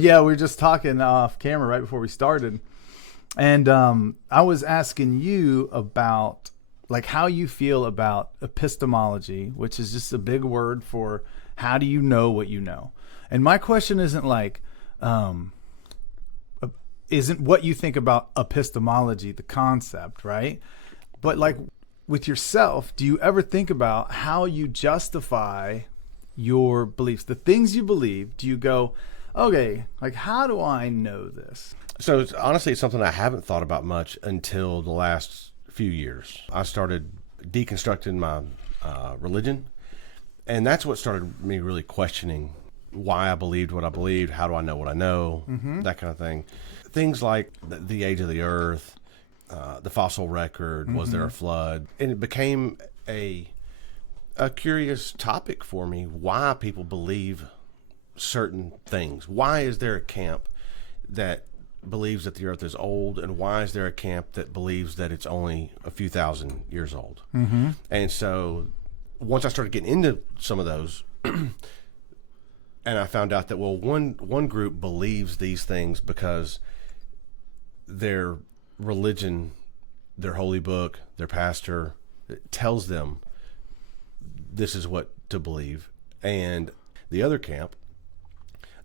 Yeah, we were just talking off camera right before we started. And I was asking you about like how you feel about epistemology, which is just a big word for how do you know what you know. And my question isn't like, isn't what you think about epistemology, the concept, right? But like with yourself, do you ever think about how you justify your beliefs, the things you believe? Do you go, okay, like how do I know this? So honestly, it's something I haven't thought about much until the last few years. I started deconstructing my religion, and that's what started me really questioning why I believed what I believed, how do I know what I know, that kind of thing. Things like the age of the earth, the fossil record, was there a flood? And it became a curious topic for me, why people believe certain things. Why is there a camp that believes that the earth is old, and why is there a camp that believes that it's only a few thousand years old? And so once I started getting into some of those, and I found out that, well, one group believes these things because their religion, their holy book, their pastor tells them this is what to believe. And the other camp,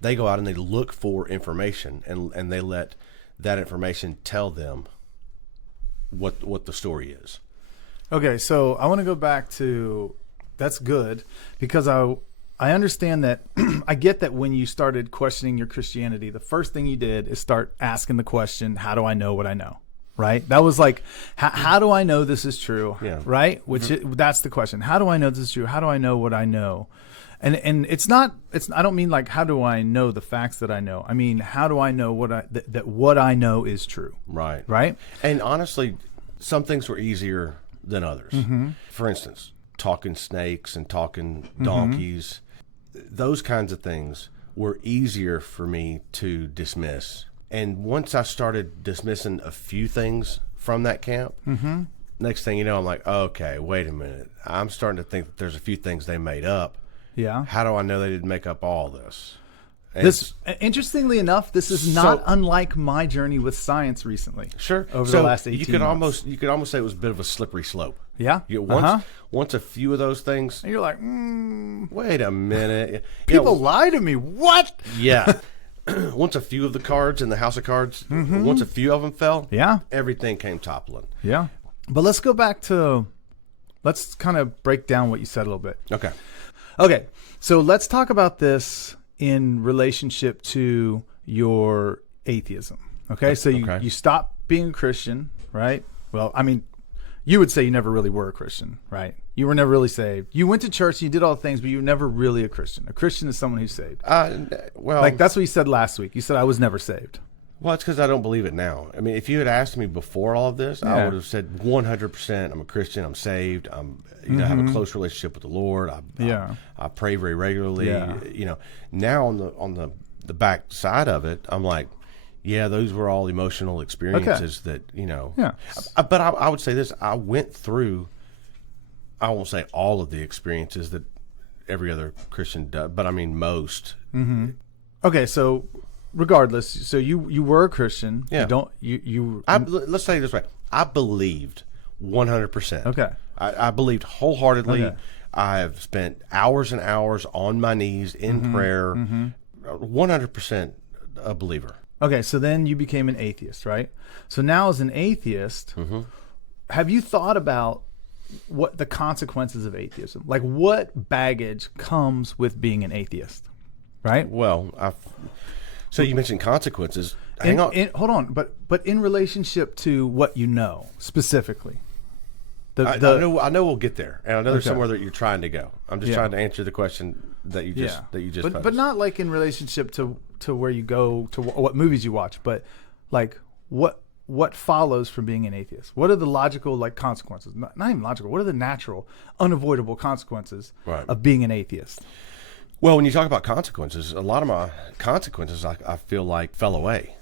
they go out and they look for information, and they let that information tell them what the story is. Okay, so I want to go back to, that's good, because I understand that, I get that when you started questioning your Christianity, the first thing you did is start asking the question, how do I know what I know? Right? That was like, how do I know this is true? Yeah. Right? That's the question. How do I know this is true? How do I know what I know? And I don't mean like, how do I know the facts that I know? I mean, how do I know that what I know is true? Right. Right? And honestly, some things were easier than others. For instance, talking snakes and talking donkeys, those kinds of things were easier for me to dismiss. And once I started dismissing a few things from that camp, next thing you know, I'm like, okay, wait a minute. I'm starting to think that there's a few things they made up. Yeah. How do I know they didn't make up all this? Interestingly enough, this is not unlike my journey with science recently. Sure. Over the last 18 months. You could almost say it was a bit of a slippery slope. Yeah. Once a few of those things, and you're like, wait a minute. People lie to me. What? Yeah. Once a few of the cards in the house of cards, once a few of them fell, everything came toppling. Yeah. But let's go back to, let's kind of break down what you said a little bit. Okay. So let's talk about this in relationship to your atheism. Okay. So you stopped being a Christian, right? Well, I mean, you would say you never really were a Christian, right? You were never really saved. You went to church, you did all the things, but you were never really a Christian. A Christian is someone who's saved. Well, like that's what you said last week. You said I was never saved. Well, it's because I don't believe it now. I mean, if you had asked me before all of this, I would have said 100%. I'm a Christian. I'm saved. I have a close relationship with the Lord. I pray very regularly. Now on the back side of it, I'm like, yeah, those were all emotional experiences that. But I would say this: I went through. I won't say all of the experiences that every other Christian does, but I mean most. Okay, so. Regardless, so you were a Christian. Yeah. Let's say it this way. I believed 100%. Okay. I believed wholeheartedly. Okay. I have spent hours and hours on my knees in prayer. 100% a believer. Okay, so then you became an atheist, right? So now as an atheist, have you thought about what the consequences of atheism? Like what baggage comes with being an atheist, right? Well, So you mentioned consequences. Hang on. Hold on, but in relationship to what you know specifically, I know we'll get there, and I know there's somewhere that you're trying to go. I'm just trying to answer the question that you just posed. But not like in relationship to where you go to what movies you watch, but like what follows from being an atheist. What are the logical consequences? Not even logical. What are the natural, unavoidable consequences of being an atheist? Well, when you talk about consequences, a lot of my consequences I feel like fell away.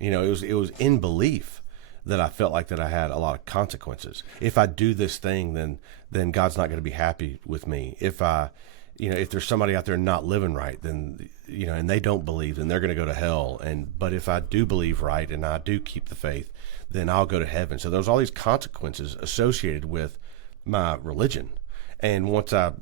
It was in belief that I felt like that I had a lot of consequences. If I do this thing, then God's not going to be happy with me. If I if there's somebody out there not living right, then, and they don't believe, then they're going to go to hell. But if I do believe right and I do keep the faith, then I'll go to heaven. So there's all these consequences associated with my religion. And once I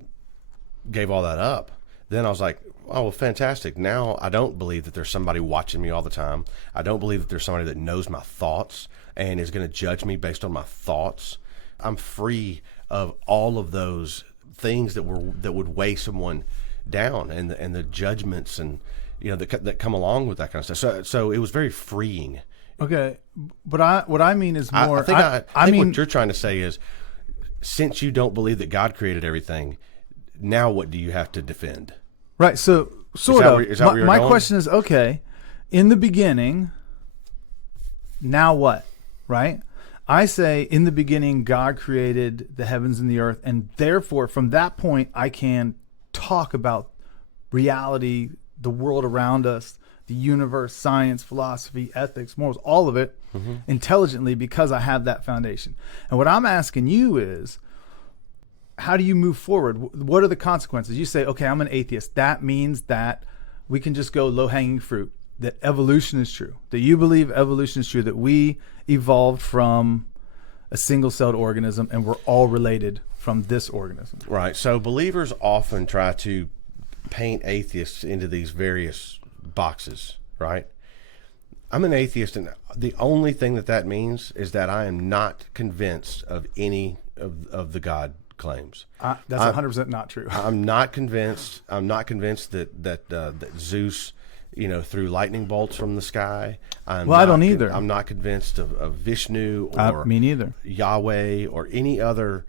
gave all that up, then I was like, oh, well, fantastic. Now I don't believe that there's somebody watching me all the time. I don't believe that there's somebody that knows my thoughts and is going to judge me based on my thoughts. I'm free of all of those things that would weigh someone down, and the judgments and that come along with that kind of stuff. So it was very freeing. Okay, but what I mean is more. I think what you're trying to say is, since you don't believe that God created everything, now what do you have to defend? Right. So sort of. My question is, okay, in the beginning, now what? Right. I say in the beginning, God created the heavens and the earth, and therefore from that point, I can talk about reality, the world around us, the universe, science, philosophy, ethics, morals, all of it intelligently, because I have that foundation. And what I'm asking you is, how do you move forward? What are the consequences? You say, okay, I'm an atheist. That means that we can just go low-hanging fruit, that evolution is true, that you believe evolution is true, that we evolved from a single-celled organism and we're all related from this organism. Right. So believers often try to paint atheists into these various boxes, right? I'm an atheist, and the only thing that means is that I am not convinced of any of the God claims. That's 100% not true. I'm not convinced. I'm not convinced that Zeus, threw lightning bolts from the sky. I don't either. I'm not convinced of Vishnu or me neither. Yahweh or any other.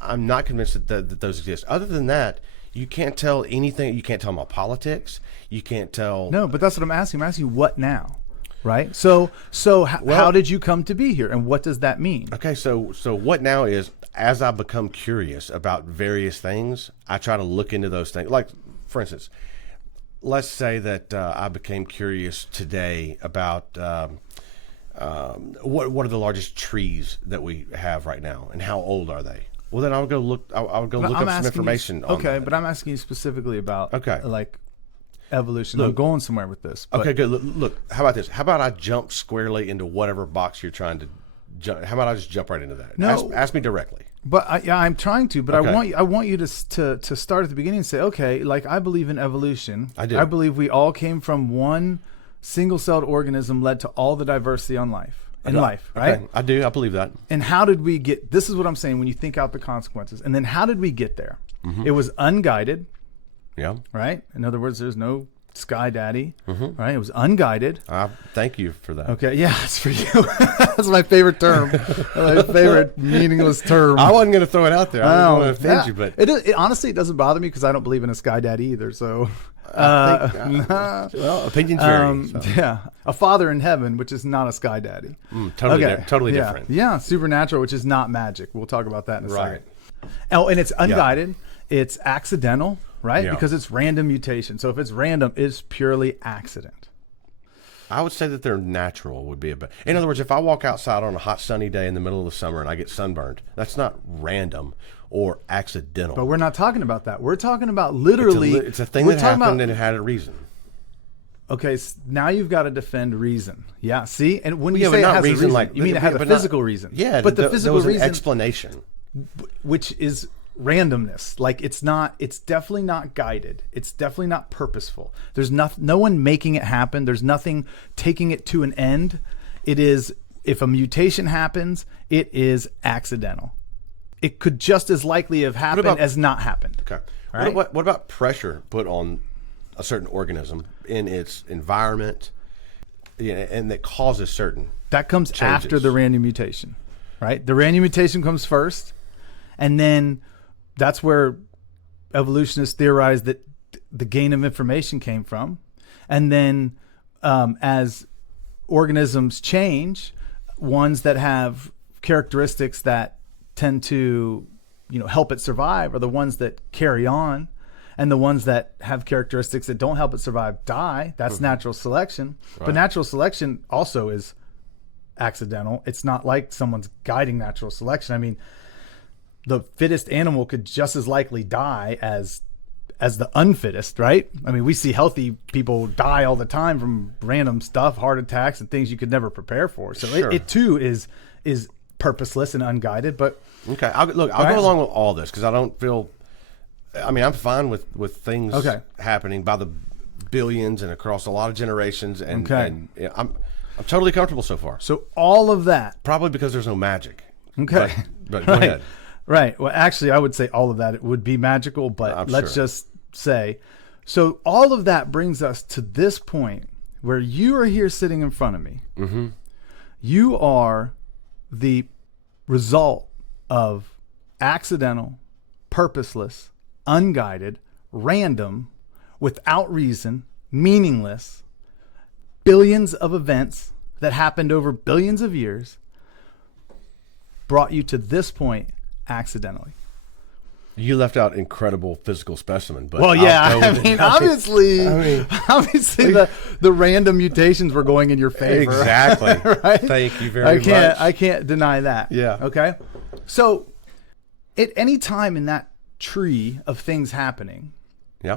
I'm not convinced that those exist. Other than that, you can't tell anything. You can't tell my politics. You can't tell. No, but that's what I'm asking. I'm asking you what now, right? So how did you come to be here, and what does that mean? Okay, so what now is, as I become curious about various things, I try to look into those things. Like, for instance, let's say that I became curious today about what are the largest trees that we have right now, and how old are they? Well, then I'll go look. I'll go look up some information. Okay, on that. but I'm asking you specifically about like evolution. Look, I'm going somewhere with this. But. Okay, good. Look, how about this? How about I jump squarely into whatever box you're trying to jump? How about I just jump right into that? No, ask me directly. But I'm trying to. But okay. I want you to start at the beginning and say, okay, like I believe in evolution. I do. I believe we all came from one single-celled organism, led to all the diversity on life. Life, right? Okay. I do. I believe that. And how did we get? This is what I'm saying. When you think out the consequences, and then how did we get there? It was unguided. Yeah. Right. In other words, there's no Sky Daddy. Right. It was unguided. Thank you for that. Okay. Yeah, it's for you. That's my favorite term. My favorite meaningless term. I wasn't going to throw it out there. I didn't want to offend you, but it honestly, it doesn't bother me because I don't believe in a Sky Daddy either. So. Well, opinions vary. So. Yeah, a father in heaven, which is not a Sky Daddy. Totally different. Yeah, supernatural, which is not magic. We'll talk about that in a second. Oh, and it's unguided. Yeah. It's accidental, right? Yeah. Because it's random mutation. So if it's random, it's purely accident. I would say that they're natural would be a bit. In other words, if I walk outside on a hot sunny day in the middle of the summer and I get sunburned, that's not random or accidental. But we're not talking about that. We're talking about literally. It's a thing that happened and it had a reason. Okay, so now you've got to defend reason. Yeah, see, and when you say it has reason, a reason, you mean it has a physical reason. Yeah, but the physical reason, explanation, which is randomness. Like it's definitely not guided. It's definitely not purposeful. There's no one making it happen. There's nothing taking it to an end. It is, if a mutation happens, it is accidental. It could just as likely have happened as not happened. Okay. Right? What about pressure put on a certain organism in its environment, and that causes certain that comes changes after the random mutation, right? The random mutation comes first, and then that's where evolutionists theorize that the gain of information came from. And then as organisms change, ones that have characteristics that tend to, help it survive are the ones that carry on, and the ones that have characteristics that don't help it survive die. That's natural selection. Right. But natural selection also is accidental. It's not like someone's guiding natural selection. I mean, the fittest animal could just as likely die as as the unfittest, right? I mean, we see healthy people die all the time from random stuff, heart attacks and things you could never prepare for. So Sure. it too is purposeless and unguided. But okay, I'll go along with all this because I don't feel. I mean, I'm fine with things happening by the billions and across a lot of generations, and yeah, I'm totally comfortable so far. So all of that, probably because there's no magic. Okay, but go ahead. Right. Well, actually, I would say all of that it would be magical, but let's just say, so all of that brings us to this point where you are here sitting in front of me. Mm-hmm. You are the result of accidental, purposeless, unguided, random, without reason, meaningless, billions of events that happened over billions of years brought you to this point accidentally. You left out incredible physical specimen, but obviously the random mutations were going in your favor. Exactly. Right? Thank you very much. I can't deny that. Yeah. Okay. So at any time in that tree of things happening,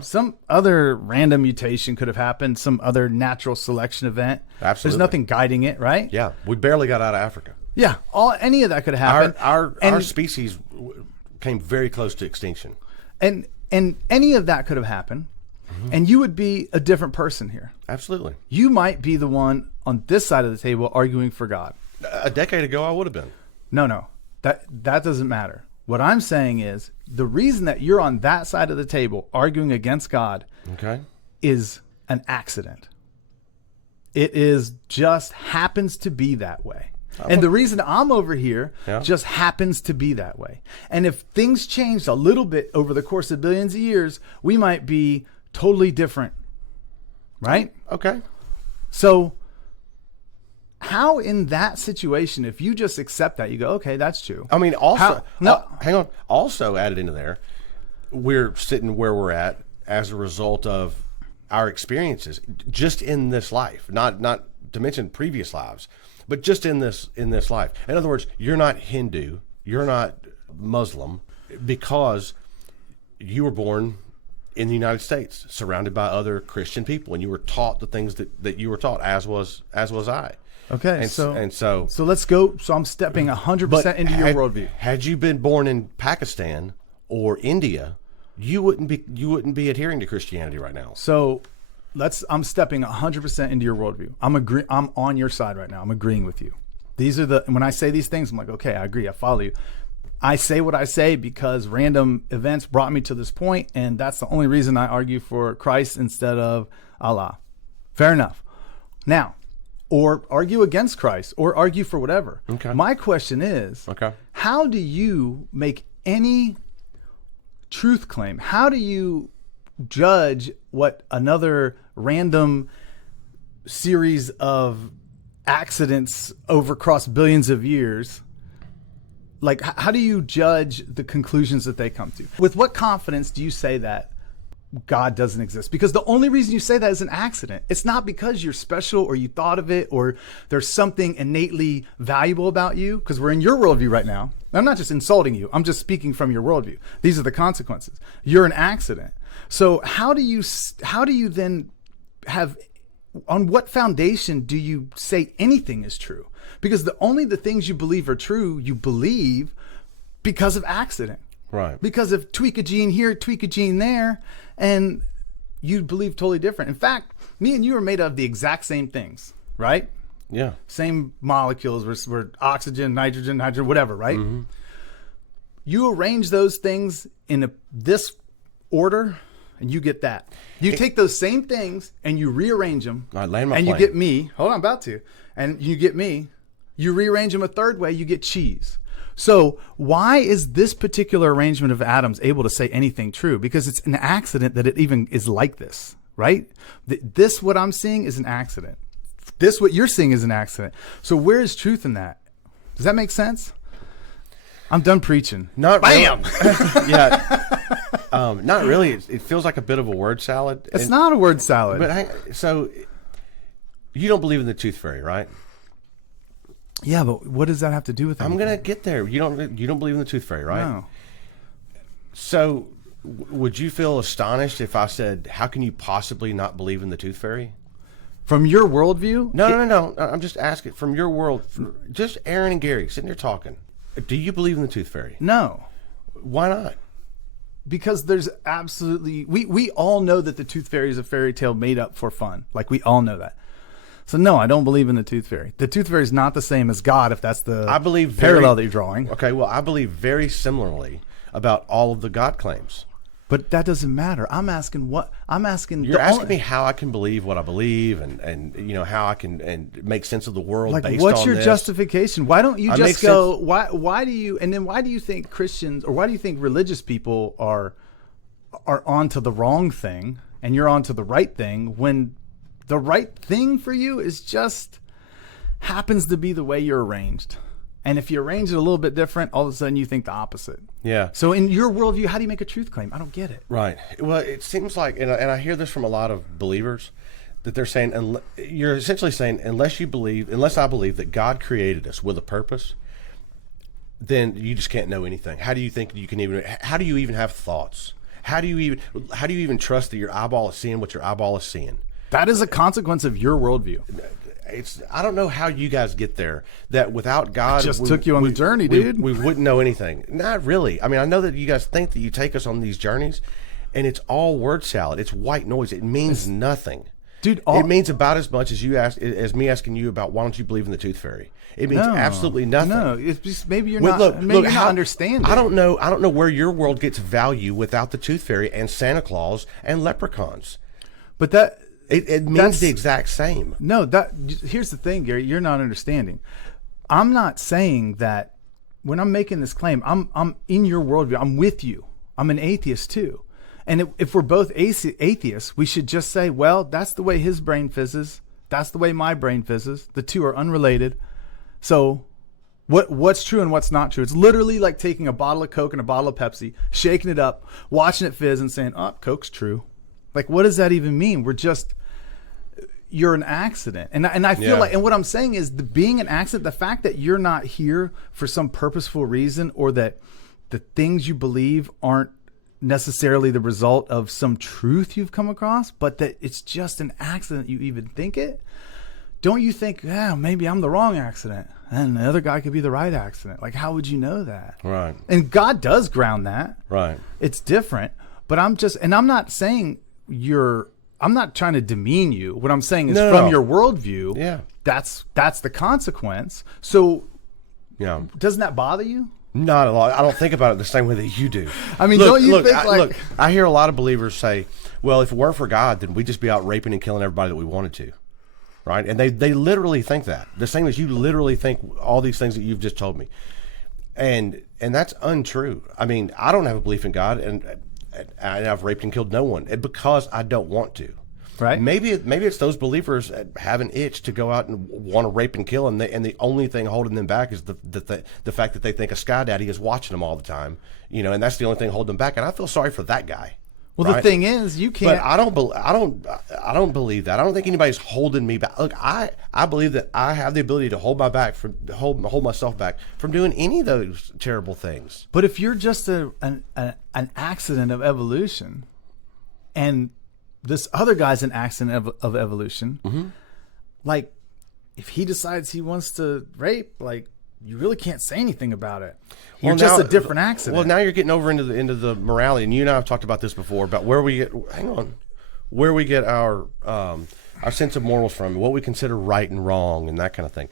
some other random mutation could have happened, some other natural selection event. Absolutely. There's nothing guiding it, right? Yeah. We barely got out of Africa. Yeah. Any of that could have happened. Our species came very close to extinction. And any of that could have happened, and you would be a different person here. Absolutely. You might be the one on this side of the table arguing for God. A decade ago, I would have been. No. That doesn't matter. What I'm saying is the reason that you're on that side of the table arguing against God is an accident. It is just happens to be that way. And the reason I'm over here just happens to be that way. And if things changed a little bit over the course of billions of years, we might be totally different. Right? Okay. So how in that situation, if you just accept that, you go, okay, that's true. I mean, hang on. Also added into there, we're sitting where we're at as a result of our experiences just in this life, not to mention previous lives. But just in this life. In other words, you're not Hindu, you're not Muslim, because you were born in the United States, surrounded by other Christian people, and you were taught the things that you were taught, as was I. Okay, and so let's go. So I'm stepping 100% into your worldview. Had you been born in Pakistan or India, you wouldn't be adhering to Christianity right now. So I'm stepping 100% into your worldview. I'm on your side right now. I'm agreeing with you. When I say these things, I'm like, okay, I agree. I follow you. I say what I say because random events brought me to this point, and that's the only reason I argue for Christ instead of Allah. Fair enough. Now, or argue against Christ, or argue for whatever. Okay. My question is, how do you make any truth claim? How do you judge what another random series of accidents over across billions of years, like how do you judge the conclusions that they come to? With what confidence do you say that God doesn't exist? Because the only reason you say that is an accident. It's not because you're special or you thought of it or there's something innately valuable about you, because we're in your worldview right now. I'm not just insulting you. I'm just speaking from your worldview. These are the consequences. You're an accident. So how do you then have, on what foundation do you say anything is true? Because the things you believe are true, you believe because of accident. Right. Because of tweak a gene here, tweak a gene there, and you believe totally different. In fact, me and you are made of the exact same things, right? Yeah. Same molecules. We're oxygen, nitrogen, whatever, right? Mm-hmm. You arrange those things in this order, and you get that. You take those same things and you rearrange them, you get me. Hold on, I'm about to. And you get me. You rearrange them a third way, you get cheese. So why is this particular arrangement of atoms able to say anything true? Because it's an accident that it even is like this, right? This, what I'm seeing, is an accident. This, what you're seeing, is an accident. So where is truth in that? Does that make sense? I'm done preaching. Not Bam! Really. Yeah. Not really. It feels like a bit of a word salad. It's not a word salad. But so you don't believe in the tooth fairy, right? Yeah, but what does that have to do with anything? I'm gonna get there. You don't believe in the tooth fairy, right? No. So would you feel astonished if I said, how can you possibly not believe in the tooth fairy? From your worldview? No. I'm just asking from your world. Just Aaron and Gary sitting there talking. Do you believe in the tooth fairy? No. Why not? Because there's absolutely... We all know that the tooth fairy is a fairy tale made up for fun. Like, we all know that. So, no, I don't believe in the tooth fairy. The tooth fairy is not the same as God, if that's the parallel that you're drawing. Okay, well, I believe very similarly about all of the God claims. But that doesn't matter. I'm asking what I'm asking. You're asking me how I can believe what I believe, and how I can and make sense of the world. Like, based what's on your this. justification? Why don't you just go? Why do you? And then why do you think Christians, or why do you think religious people are onto the wrong thing and you're onto the right thing, when the right thing for you is just happens to be the way you're arranged? And if you arrange it a little bit different, all of a sudden you think the opposite. Yeah. So in your worldview, how do you make a truth claim? I don't get it. Right. Well, it seems like, and I hear this from a lot of believers, that they're saying, you're essentially saying, unless I believe that God created us with a purpose, then you just can't know anything. How do you think you can how do you even have thoughts? How do you even trust that your eyeball is seeing what your eyeball is seeing? That is a consequence of your worldview. I don't know how you guys get there. That without God, took you on the journey, dude. We wouldn't know anything. Not really. I mean, I know that you guys think that you take us on these journeys, and it's all word salad. It's white noise. It means nothing, dude. It means about as much as as me asking you about why don't you believe in the tooth fairy. It means absolutely nothing. No, it's just maybe you're not. Maybe you're not understanding. I don't know where your world gets value without the tooth fairy and Santa Claus and leprechauns. But that. It means the exact same. No, here's the thing, Gary. You're not understanding. I'm not saying that when I'm making this claim, I'm in your worldview. I'm with you. I'm an atheist too. And if we're both atheists, we should just say, well, that's the way his brain fizzes. That's the way my brain fizzes. The two are unrelated. So what's true and what's not true? It's literally like taking a bottle of Coke and a bottle of Pepsi, shaking it up, watching it fizz, and saying, oh, Coke's true. Like, what does that even mean? You're an accident. And I feel like, and what I'm saying is, being an accident, the fact that you're not here for some purposeful reason, or that the things you believe aren't necessarily the result of some truth you've come across, but that it's just an accident you even think it. Don't you think, maybe I'm the wrong accident and the other guy could be the right accident? Like, how would you know that? Right. And God does ground that. Right. It's different. But I'm not saying I'm not trying to demean you. What I'm saying is, from your worldview, that's the consequence. So, doesn't that bother you? Not a lot. I don't think about it the same way that you do. I mean, don't you think look, I hear a lot of believers say, well, if it weren't for God, then we'd just be out raping and killing everybody that we wanted to. Right? And they literally think that. The same as you literally think all these things that you've just told me. And that's untrue. I mean, I don't have a belief in God, and I've raped and killed no one because I don't want to. Right? Maybe it's those believers have an itch to go out and want to rape and kill, and the only thing holding them back is the fact that they think a Sky Daddy is watching them all the time, and that's the only thing holding them back. And I feel sorry for that guy. Well, right? The thing is, you can't. But I don't believe that. I don't think anybody's holding me back. Look, I believe that I have the ability to hold myself back from doing any of those terrible things. But if you're just an accident of evolution, and this other guy's an accident of evolution, like, if he decides he wants to rape, like, you really can't say anything about it. You're just a different accident. Well, now you're getting over into the morality, and you and I have talked about this before, about where we get our sense of morals from, what we consider right and wrong, and that kind of thing.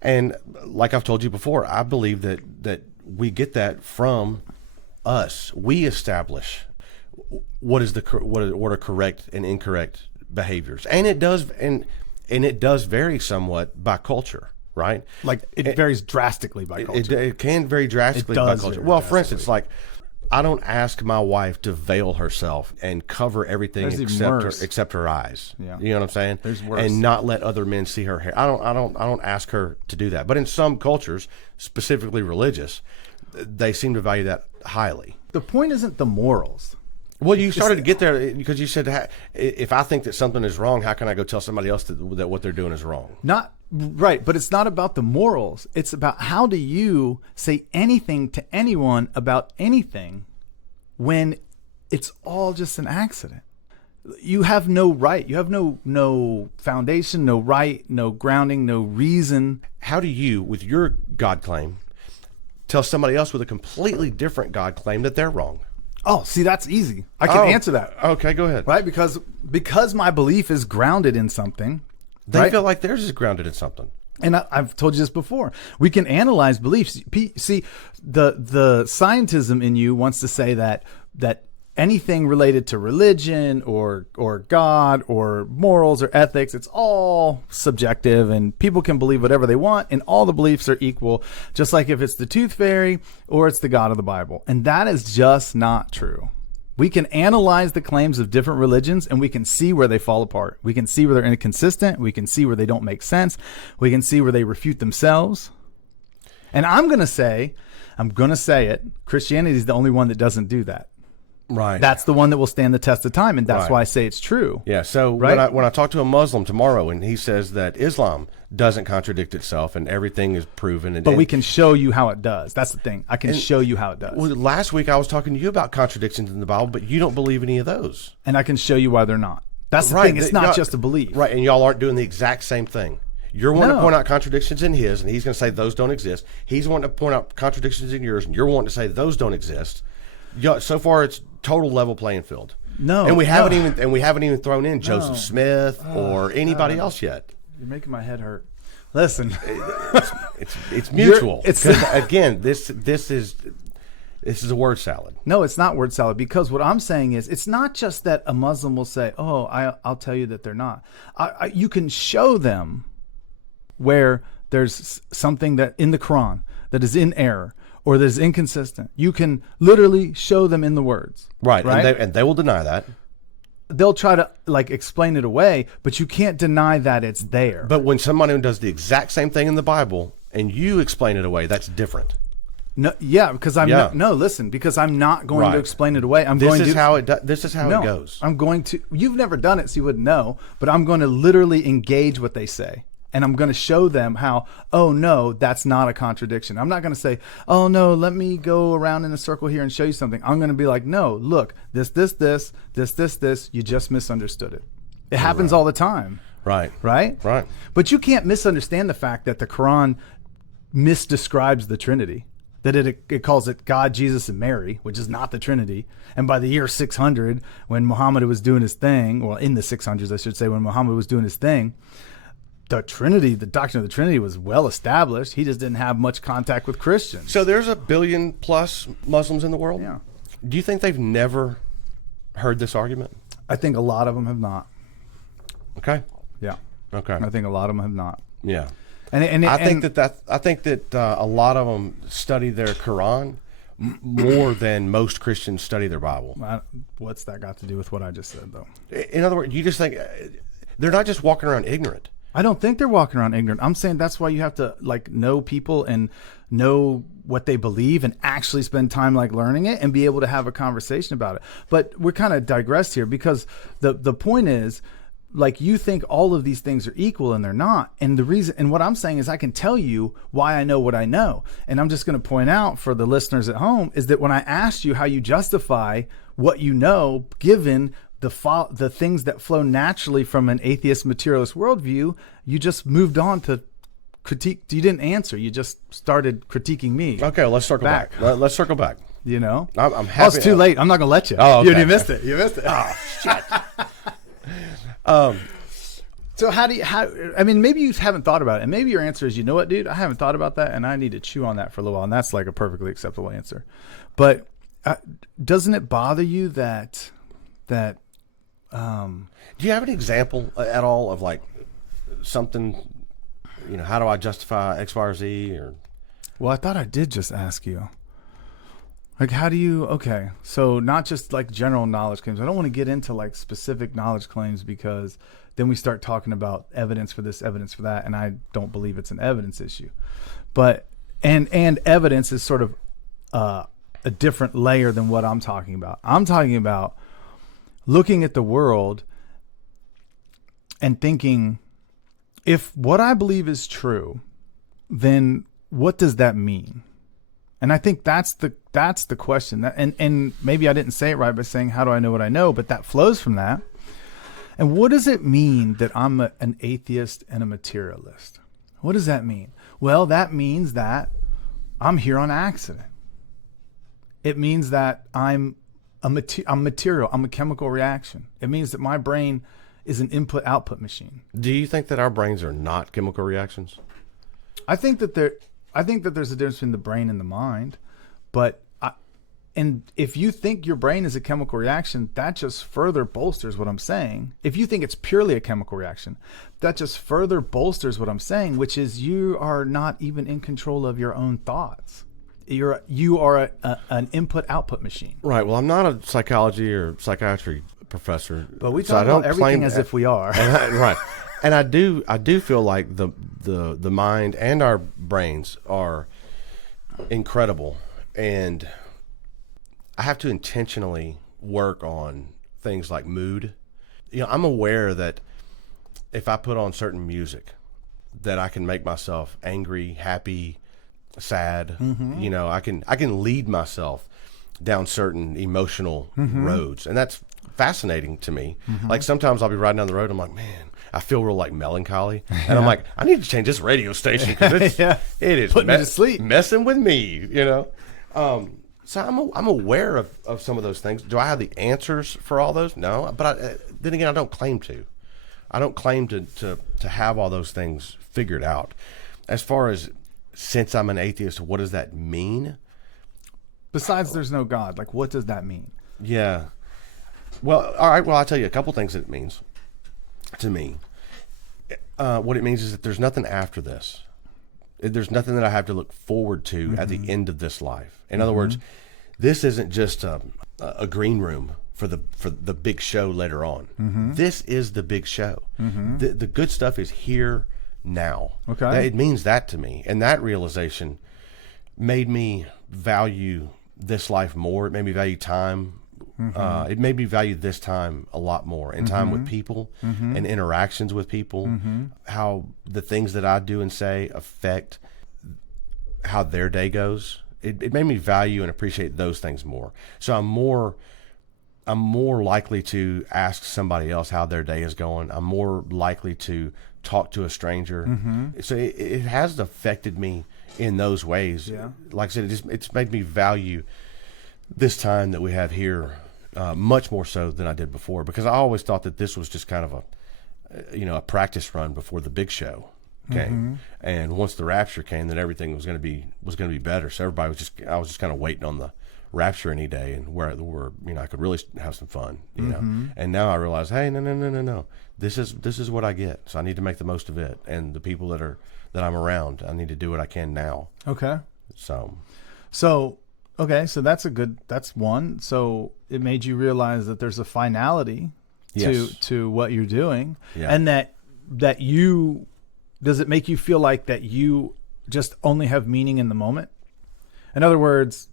And like I've told you before, I believe that we get that from us. We establish what are correct and incorrect behaviors, and it does vary somewhat by culture. Right? Like, it varies drastically by culture. It can vary drastically by culture. Well, for instance, like, I don't ask my wife to veil herself and cover everything except her eyes. Yeah. You know what I'm saying? There's worse. And not let other men see her hair. I don't ask her to do that. But in some cultures, specifically religious, they seem to value that highly. The point isn't the morals. Well, you started to get there because you said, if I think that something is wrong, how can I go tell somebody else that what they're doing is wrong? Not right, but it's not about the morals. It's about, how do you say anything to anyone about anything when it's all just an accident. You have no right. You have no foundation, no right, no grounding, no reason. How do you, with your God claim, tell somebody else with a completely different God claim that they're wrong? Oh, see, that's easy. I can answer that. Okay, go ahead. Right? Because my belief is grounded in something. They right? feel like theirs is grounded in something. And I've told you this before. We can analyze beliefs. See, the scientism in you wants to say that anything related to religion or God or morals or ethics, it's all subjective and people can believe whatever they want and all the beliefs are equal, just like if it's the tooth fairy or it's the God of the Bible. And that is just not true. We can analyze the claims of different religions and we can see where they fall apart. We can see where they're inconsistent. We can see where they don't make sense. We can see where they refute themselves. And I'm going to say it, Christianity is the only one that doesn't do that. Right. That's the one that will stand the test of time, and that's why I say it's true. Yeah. So right? when I talk to a Muslim tomorrow, and he says that Islam doesn't contradict itself, and everything is proven, but we can show you how it does. That's the thing. I can show you how it does. Well, last week I was talking to you about contradictions in the Bible, but you don't believe any of those, and I can show you why they're not. That's the thing. It's not just a belief, right? And y'all aren't doing the exact same thing. You're wanting to point out contradictions in his, and he's going to say those don't exist. He's wanting to point out contradictions in yours, and you're wanting to say those don't exist. So far, it's total level playing field. No, and we haven't even thrown in Joseph Smith or anybody else yet. You're making my head hurt. Listen, it's mutual. Again, this is a word salad. No, it's not word salad, because what I'm saying is it's not just that a Muslim will say, "Oh, I'll tell you that they're not." You can show them where there's something that in the Quran that is in error or that is inconsistent. You can literally show them in the words. Right? And they will deny that. They'll try to explain it away, but you can't deny that it's there. But when somebody does the exact same thing in the Bible and you explain it away, that's different. No, yeah, because listen, because I'm not going to explain it away. This is how it goes. I'm going to. You've never done it, so you wouldn't know. But I'm going to literally engage what they say. And I'm going to show them how, oh, no, that's not a contradiction. I'm not going to say, oh, no, let me go around in a circle here and show you something. I'm going to be like, no, look, this, you just misunderstood it. It happens all the time. Right. Right? Right. But you can't misunderstand the fact that the Quran misdescribes the Trinity, that it calls it God, Jesus, and Mary, which is not the Trinity. And by the year 600, when Muhammad was doing his thing, well, in the 600s, I should say, when Muhammad was doing his thing, the Trinity, the doctrine of the Trinity was well established. He just didn't have much contact with Christians. So there's 1 billion plus Muslims in the world? Yeah. Do you think they've never heard this argument? I think a lot of them have not. Okay. Yeah. Okay. I think a lot of them have not. Yeah. And I think that a lot of them study their Quran more than most Christians study their Bible. What's that got to do with what I just said, though? In other words, you just think they're not just walking around ignorant. I don't think they're walking around ignorant. I'm saying that's why you have to know people and know what they believe and actually spend time learning it and be able to have a conversation about it. But we're kind of digressed here, because the point is, you think all of these things are equal and they're not. And the reason, and what I'm saying is, I can tell you why I know what I know. And I'm just going to point out for the listeners at home is that when I asked you how you justify what you know, given the things that flow naturally from an atheist materialist worldview, you just moved on to critique. You didn't answer. You just started critiquing me. Okay, well, let's circle back. Let's circle back. You know, I'm happy. Oh, it's too late. I'm not going to let you. Oh, okay. You missed it. Oh, shit. So I mean, maybe you haven't thought about it, and maybe your answer is, you know what, dude, I haven't thought about that, and I need to chew on that for a little while, and that's a perfectly acceptable answer. But doesn't it bother you that do you have an example at all of something, how do I justify X, Y, or Z? Or well, I thought I did just ask you. How do you, okay, so not just general knowledge claims. I don't want to get into specific knowledge claims, because then we start talking about evidence for this, evidence for that, and I don't believe it's an evidence issue. But and evidence is sort of a different layer than what I'm talking about. I'm talking about looking at the world and thinking, if what I believe is true, then what does that mean? And I think that's the question. And maybe I didn't say it right by saying, how do I know what I know? But that flows from that. And what does it mean that I'm an atheist and a materialist? What does that mean? Well, that means that I'm here on accident. It means that I'm material. I'm a chemical reaction. It means that my brain is an input-output machine. Do you think that our brains are not chemical reactions? I think that there's a difference between the brain and the mind, and if you think your brain is a chemical reaction, that just further bolsters what I'm saying. If you think it's purely a chemical reaction, that just further bolsters what I'm saying, which is you are not even in control of your own thoughts. You are an input-output machine. Right. Well, I'm not a psychology or psychiatry professor, but we talk about everything as if we are. Right. And I do feel like the mind and our brains are incredible, and I have to intentionally work on things like mood. I'm aware that if I put on certain music, that I can make myself angry, happy, sad. Mm-hmm. I can lead myself down certain emotional roads, and that's fascinating to me. Mm-hmm. Like sometimes I'll be riding down the road, I'm like, man, I feel real like melancholy, and I'm like, I need to change this radio station because it is putting me to sleep, messing with me. So I'm aware of some of those things. Do I have the answers for all those? No, but then again, I don't claim to. I don't claim to have all those things figured out. As far as, since I'm an atheist, what does that mean? Besides, there's no God. Like, what does that mean? Yeah. Well, all right. Well, I'll tell you a couple things that it means to me. What it means is that there's nothing after this. There's nothing that I have to look forward to at the end of this life. In other words, this isn't just a green room for the big show later on. This is the big show. The good stuff is here now. Okay. It means that to me. And that realization made me value this life more. It made me value time. It made me value this time a lot more, and time with people and interactions with people, how the things that I do and say affect how their day goes. It made me value and appreciate those things more. So I'm more likely to ask somebody else how their day is going. I'm more likely to talk to a stranger. So it has affected me in those ways. Yeah. Like I said, it's made me value this time that we have here much more so than I did before, because I always thought that this was just kind of a practice run before the big show came. And once the rapture came, then everything was going to be better. So I was just kind of waiting on the rapture any day, and where I could really have some fun, And now I realize, hey, no. This is what I get. So I need to make the most of it. And the people that I'm around, I need to do what I can now. Okay. So okay, so that's one. So it made you realize that there's a finality to what you're doing. Yeah. And that you, does it make you feel like that you just only have meaning in the moment? In other words,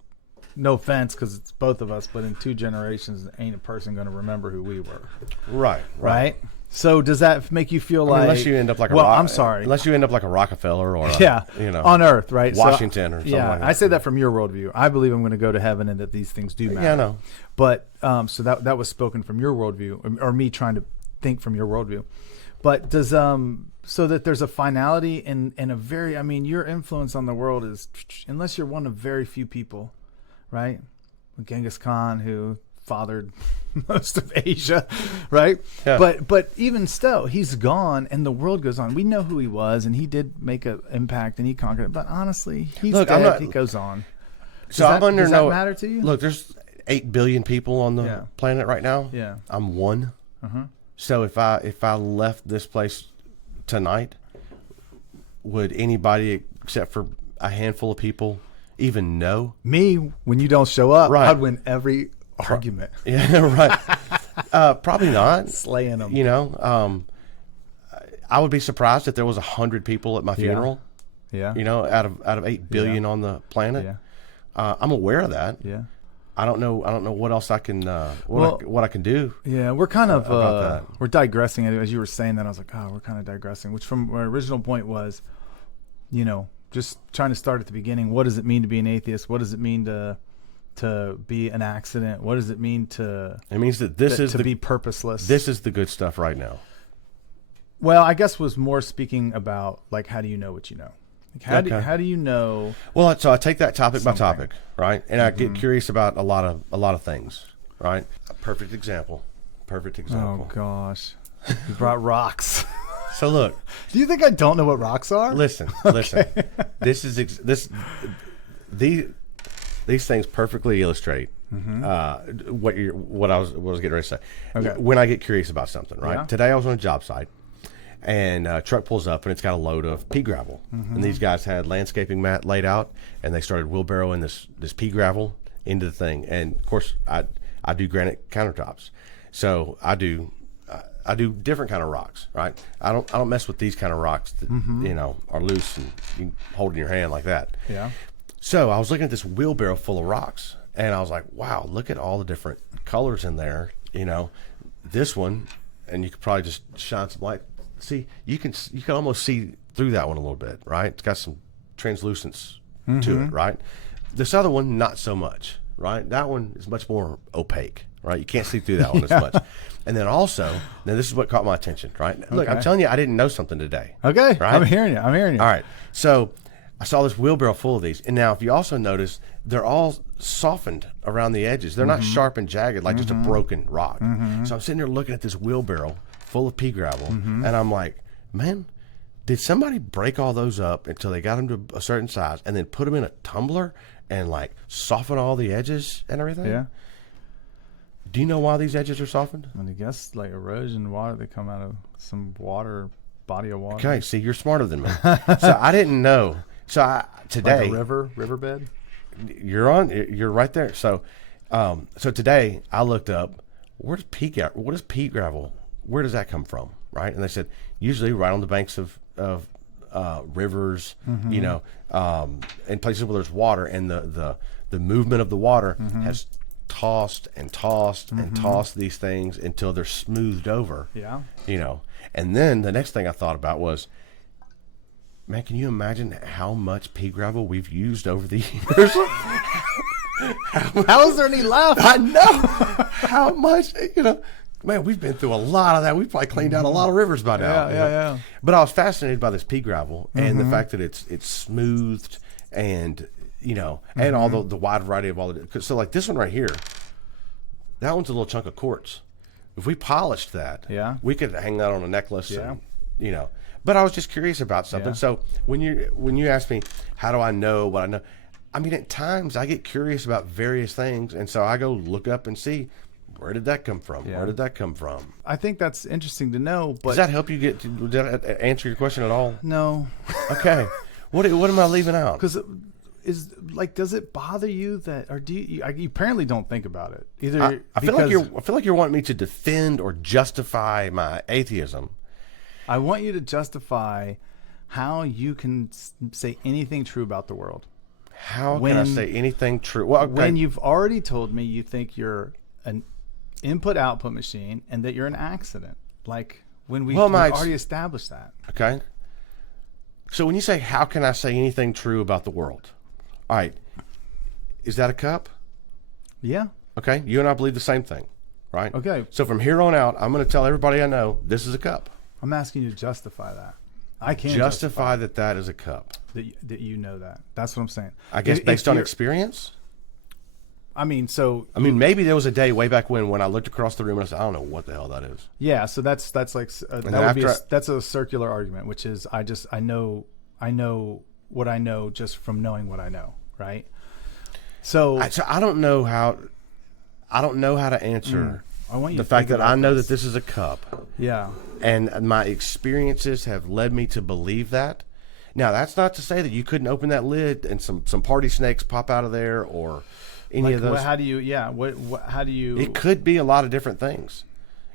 no offense, because it's both of us, but in 2 generations, ain't a person going to remember who we were. Right. So does that make you feel like, unless you end up like unless you end up like a Rockefeller or on Earth, right? Washington or something. Yeah, like that. I say that from your worldview. I believe I'm going to go to heaven and that these things do matter. Yeah, I know. But so that was spoken from your worldview, or me trying to think from your worldview. But does so that there's a finality and a very, your influence on the world is, unless you're one of very few people, right? Genghis Khan, who fathered most of Asia, right? Yeah. But even still, he's gone, and the world goes on. We know who he was, and he did make an impact, and he conquered it. But honestly, he's dead. He goes on. Does that matter to you? Look, there's 8 billion people on the planet right now. Yeah, I'm one. So if I left this place tonight, would anybody except for a handful of people even know? Me, when you don't show up, right. I'd win every argument. Yeah, right. Probably not. Slaying them. I would be surprised if there was 100 people at my funeral. Yeah. Out of 8 billion on the planet. Yeah. I'm aware of that. Yeah. I don't know what else I can what I can do. Yeah, we're kind of we're digressing. As you were saying that, I was like, we're kind of digressing. Which from my original point was, just trying to start at the beginning. What does it mean to be an atheist? What does it mean to be an accident? What does it mean to? It means that this is to be purposeless. This is the good stuff right now. Well, I guess was more speaking about like how do you know what you know? Like how do you know? Well, so I take that topic by topic, right, and I get curious about a lot of things, right. A perfect example. Oh gosh, you brought rocks. So look, do you think I don't know what rocks are? Listen. These things perfectly illustrate what I was getting ready to say. Okay. When I get curious about something, right? Yeah. Today I was on a job site, and a truck pulls up, and it's got a load of pea gravel. And these guys had landscaping mat laid out, and they started wheelbarrowing this pea gravel into the thing. And of course, I do granite countertops, so I do different kind of rocks, right? I don't mess with these kind of rocks that are loose and you can hold in your hand like that. Yeah. So I was looking at this wheelbarrow full of rocks, and I was like, wow, look at all the different colors in there. This one, and you could probably just shine some light. See, you can almost see through that one a little bit, right? It's got some translucence to it, right? This other one, not so much, right? That one is much more opaque, right? You can't see through that one as much. And then also, now this is what caught my attention, right? Look, I'm telling you, I didn't know something today. Okay, right? I'm hearing you. All right, so I saw this wheelbarrow full of these, and now if you also notice, they're all softened around the edges. They're not sharp and jagged like just a broken rock. So I'm sitting there looking at this wheelbarrow full of pea gravel, and I'm like, man, did somebody break all those up until they got them to a certain size and then put them in a tumbler and like soften all the edges and everything? Yeah. Do you know why these edges are softened? I guess like erosion, water. They come out of some body of water. Okay, see, you're smarter than me. So I didn't know. So today, like a riverbed. You're right there. So, so today I looked up what is pea gravel? Where does that come from? Right, and they said usually right on the banks of rivers, in places where there's water, and the movement of the water has tossed and tossed these things until they're smoothed over. Yeah. And then the next thing I thought about was, man, can you imagine how much pea gravel we've used over the years? How is there any left? I know. How much, man, we've been through a lot of that. We've probably cleaned out a lot of rivers by now. Yeah. But I was fascinated by this pea gravel and the fact that it's smoothed and, and all the wide variety of all the, so like this one right here, that one's a little chunk of quartz. If we polished that, we could hang that on a necklace. Yeah. And, but I was just curious about something. Yeah. So when you ask me, how do I know what I know? I mean, at times I get curious about various things, and so I go look up and see, where did that come from? Yeah. Where did that come from? I think that's interesting to know. But does that help you did that answer your question at all? No. Okay. What am I leaving out? Because does it bother you that, or do you apparently don't think about it either? I feel like you're wanting me to defend or justify my atheism. I want you to justify how you can say anything true about the world. How can I say anything true? Well, okay. When you've already told me you think you're an input-output machine and that you're an accident. Like when we already established that. Okay. So when you say, how can I say anything true about the world? All right. Is that a cup? Yeah. Okay. You and I believe the same thing, right? Okay. So from here on out, I'm going to tell everybody I know this is a cup. I'm asking you to justify that. I can't justify that is a cup. That you know that. That's what I'm saying. I guess based on experience. I mean, maybe there was a day way back when I looked across the room and I said, I don't know what the hell that is. Yeah. So that's like that's a circular argument, which is I know what I know just from knowing what I know, right? So I don't know how to answer. I want you the to fact think that about I know this. that this is a cup. Yeah. And my experiences have led me to believe that. Now, that's not to say that you couldn't open that lid and some party snakes pop out of there or any of those. How do you? Yeah. How do you? It could be a lot of different things.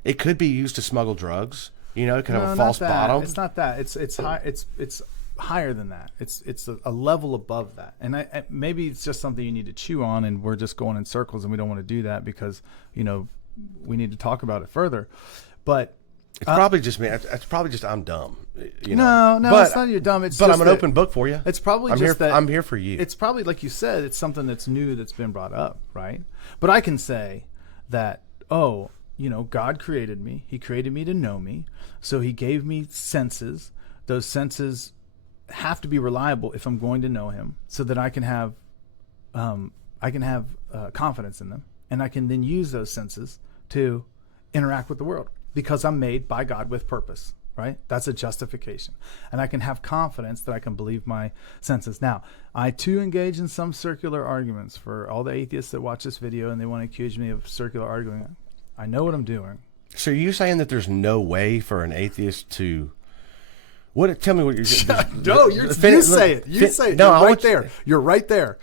It could be used to smuggle drugs. It could have a false bottom. It's not that. It's high. It's higher than that. It's a level above that. And maybe it's just something you need to chew on. And we're just going in circles, and we don't want to do that because we need to talk about it further. But It's probably just me. It's probably just I'm dumb. You know? No, it's not you're dumb. It's but just I'm an open book for you. It's probably I'm here for you. It's probably, like you said, it's something that's new that's been brought up, right? But I can say that, God created me. He created me to know me. So he gave me senses. Those senses have to be reliable if I'm going to know him, so that I can have confidence in them, and I can then use those senses to interact with the world, because I'm made by God with purpose, right? That's a justification. And I can have confidence that I can believe my senses. Now, I too engage in some circular arguments. For all the atheists that watch this video and they want to accuse me of circular arguing, I know what I'm doing. So are you saying that there's no way for an atheist to... Tell me what you're... No, you say it. You say it. No, You're right there. You're right there.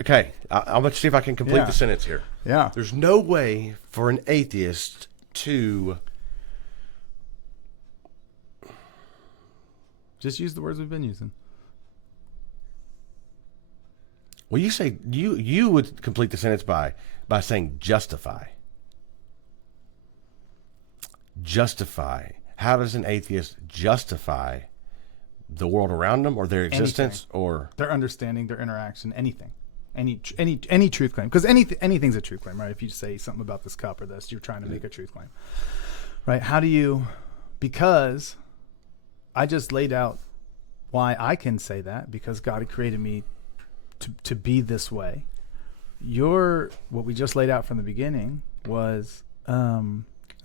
Okay, I'm going to see if I can complete the sentence here. Yeah. There's no way for an atheist to... Just use the words we've been using. Well, you say you would complete the sentence by saying justify. Justify. How does an atheist justify the world around them, or their existence, or their understanding, their interaction, anything, any truth claim? Because anything's a truth claim, right? If you say something about this cup or this, you're trying to make a truth claim, right? How do you? Because I just laid out why I can say that, because God created me to be this way. What we just laid out from the beginning was it's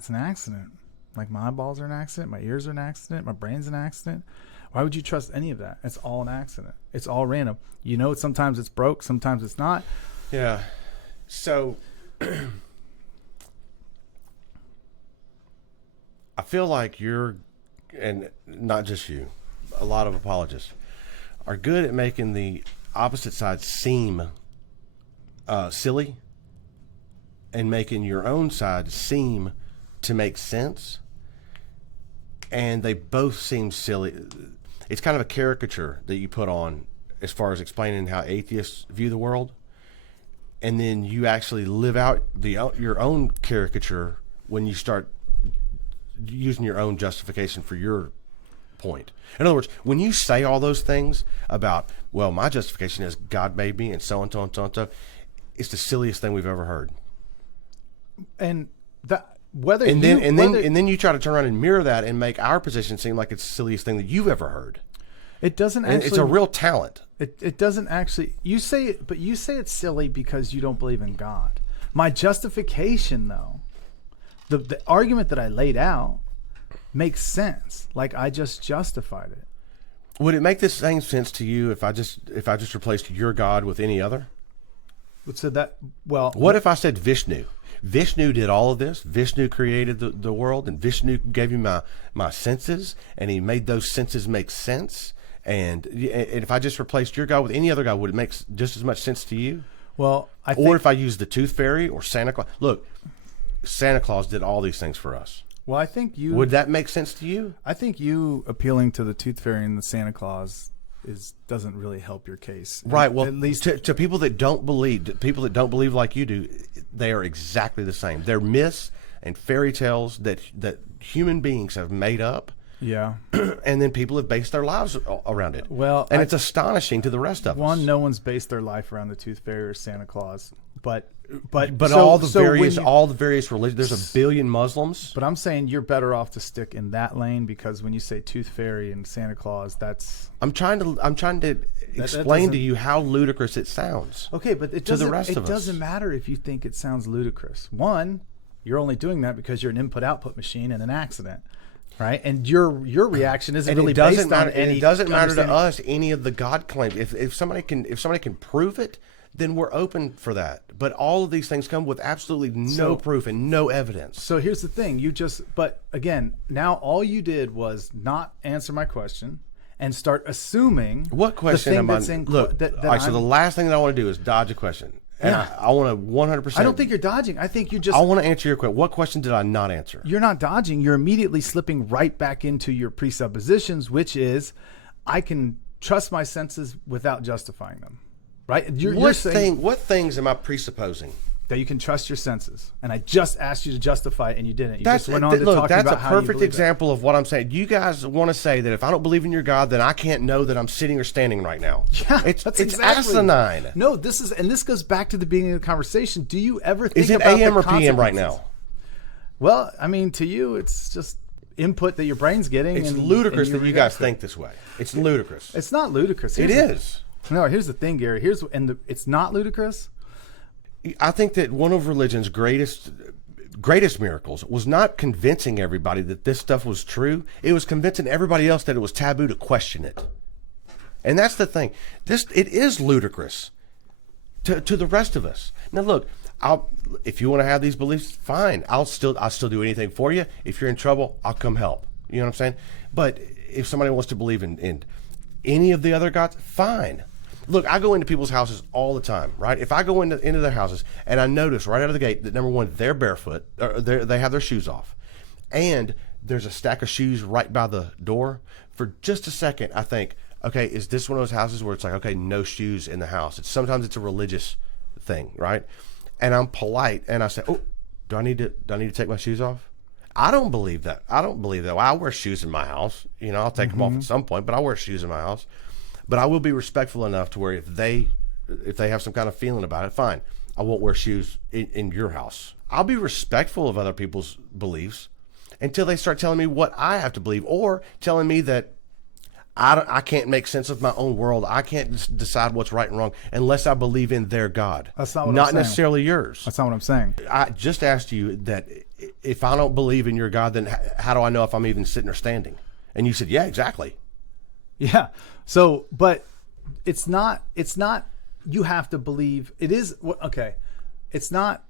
an accident. Like, my eyeballs are an accident, my ears are an accident, my brain's an accident. Why would you trust any of that? It's all an accident. It's all random. Sometimes it's broke, sometimes it's not. Yeah. So I feel like you're, and not just you, a lot of apologists are good at making the opposite side seem silly, and making your own side seem to make sense. And they both seem silly. It's kind of a caricature that you put on as far as explaining how atheists view the world. And then you actually live out your own caricature when you start using your own justification for your point. In other words, when you say all those things about, well, my justification is God made me and so and so and so and so, it's the silliest thing we've ever heard. And then you try to turn around and mirror that and make our position seem like it's the silliest thing that you've ever heard. It doesn't actually. It's a real talent. It doesn't actually. You say it, but you say it's silly because you don't believe in God. My justification, though, the argument that I laid out makes sense. Like, I just justified it. Would it make the same sense to you if I just replaced your God with any other? So that, well, what if I said Vishnu? Vishnu did all of this. Vishnu created the world, and Vishnu gave me my senses, and he made those senses make sense. And if I just replaced your God with any other God, would it make just as much sense to you? Well, or if I used the Tooth Fairy or Santa Claus. Look, Santa Claus did all these things for us. Well, I think would that make sense to you? I think you appealing to the Tooth Fairy and the Santa Claus doesn't really help your case. Right. Well, at least to people that don't believe like you do, they are exactly the same. They're myths and fairy tales that human beings have made up. Yeah. And then people have based their lives around it. Well, and it's astonishing to the rest of us. No one's based their life around the Tooth Fairy or Santa Claus, but all the various religions. There's a billion Muslims. But I'm saying you're better off to stick in that lane, because when you say Tooth Fairy and Santa Claus, I'm trying to explain to you how ludicrous it sounds. Okay, but it doesn't matter if you think it sounds ludicrous. One, you're only doing that because you're an input-output machine in an accident. Right, and your reaction isn't really based on any. It doesn't matter to us any of the God claims. If somebody can prove it, then we're open for that. But all of these things come with absolutely no proof and no evidence. So here's the thing: but again, now all you did was not answer my question and start assuming what question am I? Look, so the last thing that I want to do is dodge a question. And I want to 100%. I don't think you're dodging. I think you just. I want to answer your question. What question did I not answer? You're not dodging. You're immediately slipping right back into your presuppositions, which is, I can trust my senses without justifying them. Right? What things am I presupposing? that you can trust your senses. And I just asked you to justify it, and you didn't. You just went on to talk about how you believe it. That's a perfect example of what I'm saying. You guys want to say that if I don't believe in your God, then I can't know that I'm sitting or standing right now. Yeah, it's exactly asinine. No, this goes back to the beginning of the conversation. Do you ever think is it about AM the or PM right now? Well, I mean, to you, it's just input that your brain's getting. It's ludicrous that you guys think this way. It's ludicrous. It's not ludicrous. It is. No, here's the thing, Gary. It's not ludicrous. I think that one of religion's greatest miracles was not convincing everybody that this stuff was true. It was convincing everybody else that it was taboo to question it. And that's the thing. It is ludicrous to the rest of us. Now, look, if you want to have these beliefs, fine. I'll still do anything for you. If you're in trouble, I'll come help. You know what I'm saying? But if somebody wants to believe in any of the other gods, fine. Look, I go into people's houses all the time, right? If I go into their houses and I notice right out of the gate that, number one, they're barefoot, or they have their shoes off, and there's a stack of shoes right by the door, for just a second, I think, okay, is this one of those houses where it's like, okay, no shoes in the house? Sometimes it's a religious thing, right? And I'm polite, and I say, oh, do I need to take my shoes off? I don't believe that. Well, I wear shoes in my house. I'll take them off at some point, but I wear shoes in my house. But I will be respectful enough to where if they have some kind of feeling about it, fine. I won't wear shoes in your house. I'll be respectful of other people's beliefs until they start telling me what I have to believe, or telling me that I can't make sense of my own world. I can't decide what's right and wrong unless I believe in their God. That's not what I'm saying. Not necessarily yours. That's not what I'm saying. I just asked you that if I don't believe in your God, then how do I know if I'm even sitting or standing? And you said, yeah, exactly. Yeah. So, but it's not, you have to believe it is. Okay. It's not,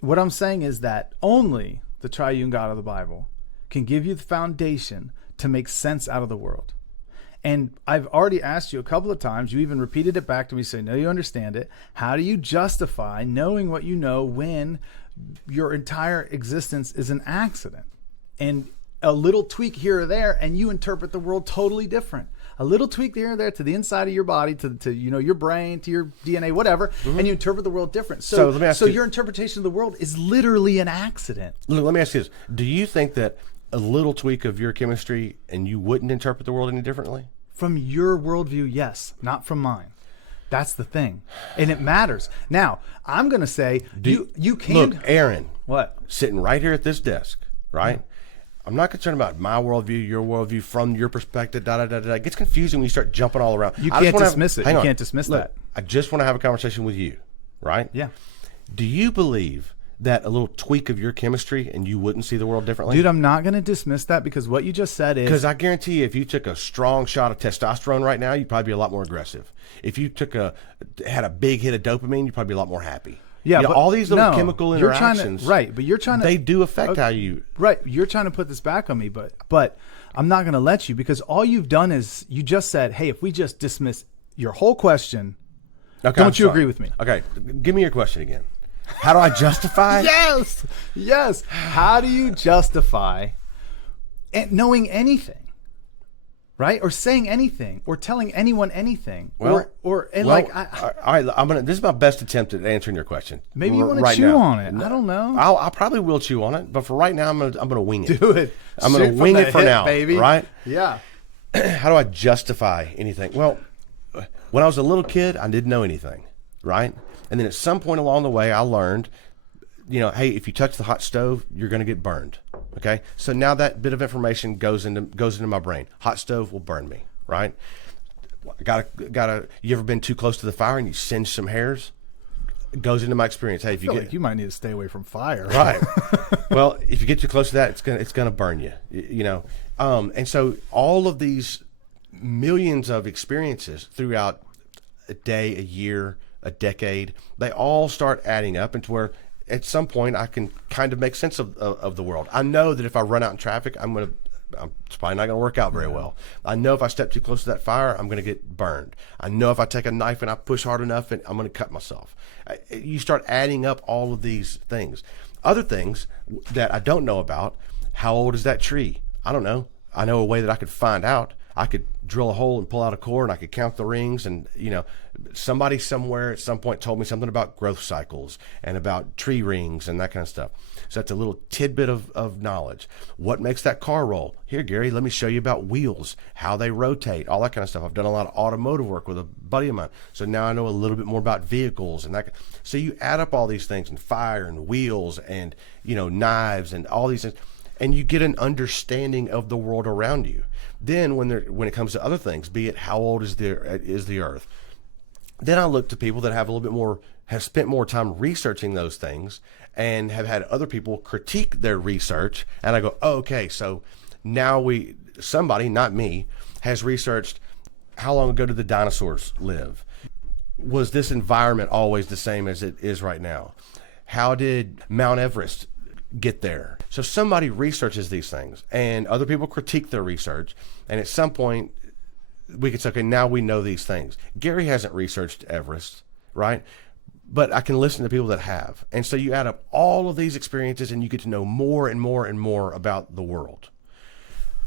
what I'm saying is that only the triune God of the Bible can give you the foundation to make sense out of the world. And I've already asked you a couple of times, you even repeated it back to me, saying, no, you understand it. How do you justify knowing what you know when your entire existence is an accident? And a little tweak here or there, and you interpret the world totally different. A little tweak here or there to the inside of your body, to your brain, to your DNA, whatever, and you interpret the world different. So let me ask you, your interpretation of the world is literally an accident. Let me ask you this. Do you think that a little tweak of your chemistry and you wouldn't interpret the world any differently? From your worldview, yes. Not from mine. That's the thing. And it matters. Now, I'm going to say, you can... Look, Aaron. What? Sitting right here at this desk, right? Mm-hmm. I'm not concerned about my worldview, your worldview, from your perspective, It gets confusing when you start jumping all around. You can't dismiss it. You can't dismiss that. I just want to have a conversation with you, right? Yeah. Do you believe that a little tweak of your chemistry and you wouldn't see the world differently? Dude, I'm not going to dismiss that, because what you just said is... Because I guarantee you, if you took a strong shot of testosterone right now, you'd probably be a lot more aggressive. If you had a big hit of dopamine, you'd probably be a lot more happy. Yeah, but all these little chemical interactions, but you're trying to... They do affect how you... Right, you're trying to put this back on me, but I'm not going to let you, because all you've done is you just said, hey, if we just dismiss your whole question, don't you agree with me? Okay, give me your question again. How do I justify? Yes. How do you justify knowing anything? Right? Or saying anything, or telling anyone anything. All right, this is my best attempt at answering your question. Maybe you want to chew on it. I don't know. I probably will chew on it, but for right now, I'm gonna wing it. Do it. I'm gonna wing it for now, baby. Right? Yeah. How do I justify anything? Well, when I was a little kid, I didn't know anything, right? And then at some point along the way, I learned, hey, if you touch the hot stove, you're going to get burned. Okay, so now that bit of information goes into my brain. Hot stove will burn me, right? Gotta. You ever been too close to the fire and you singe some hairs? It goes into my experience. Hey, if you you might need to stay away from fire. Right. Well, if you get too close to that, it's gonna burn you. And so all of these millions of experiences throughout a day, a year, a decade, they all start adding up into where at some point I can kind of make sense of the world. I know that if I run out in traffic, it's probably not going to work out very well. I know if I step too close to that fire, I'm going to get burned. I know if I take a knife and I push hard enough, and I'm going to cut myself. You start adding up all of these things. Other things that I don't know about, how old is that tree? I don't know. I know a way that I could find out. I could drill a hole and pull out a core, and I could count the rings. And, somebody somewhere at some point told me something about growth cycles and about tree rings and that kind of stuff. So that's a little tidbit of knowledge. What makes that car roll? Here, Gary, let me show you about wheels, how they rotate, all that kind of stuff. I've done a lot of automotive work with a buddy of mine. So now I know a little bit more about vehicles and that. So you add up all these things, and fire and wheels and, knives and all these things, and you get an understanding of the world around you. Then when it comes to other things, be it how old is the earth, then I look to people that have a little bit more, have spent more time researching those things and have had other people critique their research. And I go, oh, okay, so now somebody, not me, has researched how long ago did the dinosaurs live? Was this environment always the same as it is right now? How did Mount Everest get there? So somebody researches these things, and other people critique their research, and at some point we can say, okay, now we know these things. Gary hasn't researched Everest, right? But I can listen to people that have. And so you add up all of these experiences, and you get to know more and more and more about the world.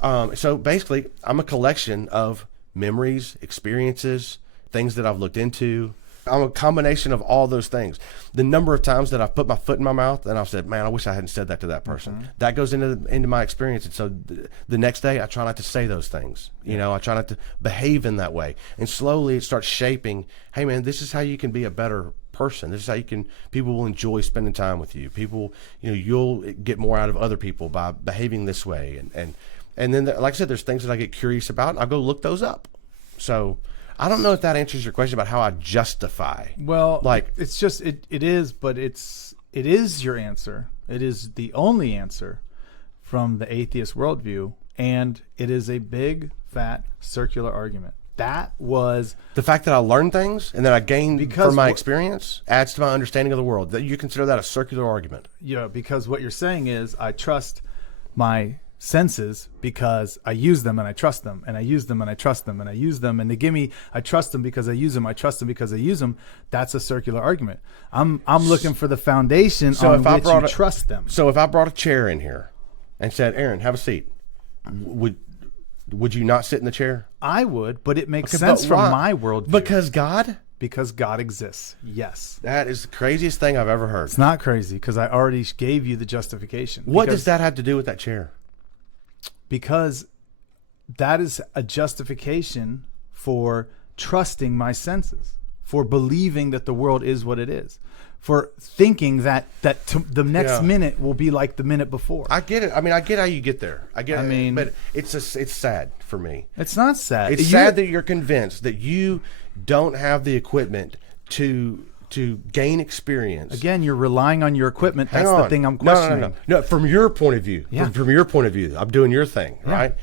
So basically, I'm a collection of memories, experiences, things that I've looked into. I'm a combination of all those things. The number of times that I've put my foot in my mouth and I've said, man, I wish I hadn't said that to that person. Mm-hmm. That goes into my experience. And so the next day I try not to say those things. I try not to behave in that way. And slowly it starts shaping, hey man, this is how you can be a better person. This is how people will enjoy spending time with you. People, you'll get more out of other people by behaving this way. And then, like I said, there's things that I get curious about, and I'll go look those up. So I don't know if that answers your question about how I justify. Well, it's just, it is, but it is your answer. It is the only answer from the atheist worldview, and it is a big, fat, circular argument. That was the fact that I learned things and that I gained from my experience adds to my understanding of the world. That you consider that a circular argument? Yeah, because what you're saying is I trust my senses because I use them and I trust them, and I use them and I trust them, and I use them and they give me, I trust them because I use them, I trust them because I use them. That's a circular argument. I'm looking for the foundation on which you trust them. So if I brought a chair in here and said, Aaron, have a seat, would you not sit in the chair? I would, but it makes sense from my worldview. Because God? Because God exists. Yes. That is the craziest thing I've ever heard. It's not crazy because I already gave you the justification. What does that have to do with that chair? Because that is a justification for trusting my senses, for believing that the world is what it is, for thinking that the next minute will be like the minute before. I get it. I mean, I get how you get there. I get it. But it's sad for me. It's not sad. It's sad that you're convinced that you don't have the equipment to gain experience. Again, you're relying on your equipment. That's the thing I'm questioning. No, from your point of view. Yeah. From your point of view, I'm doing your thing, right?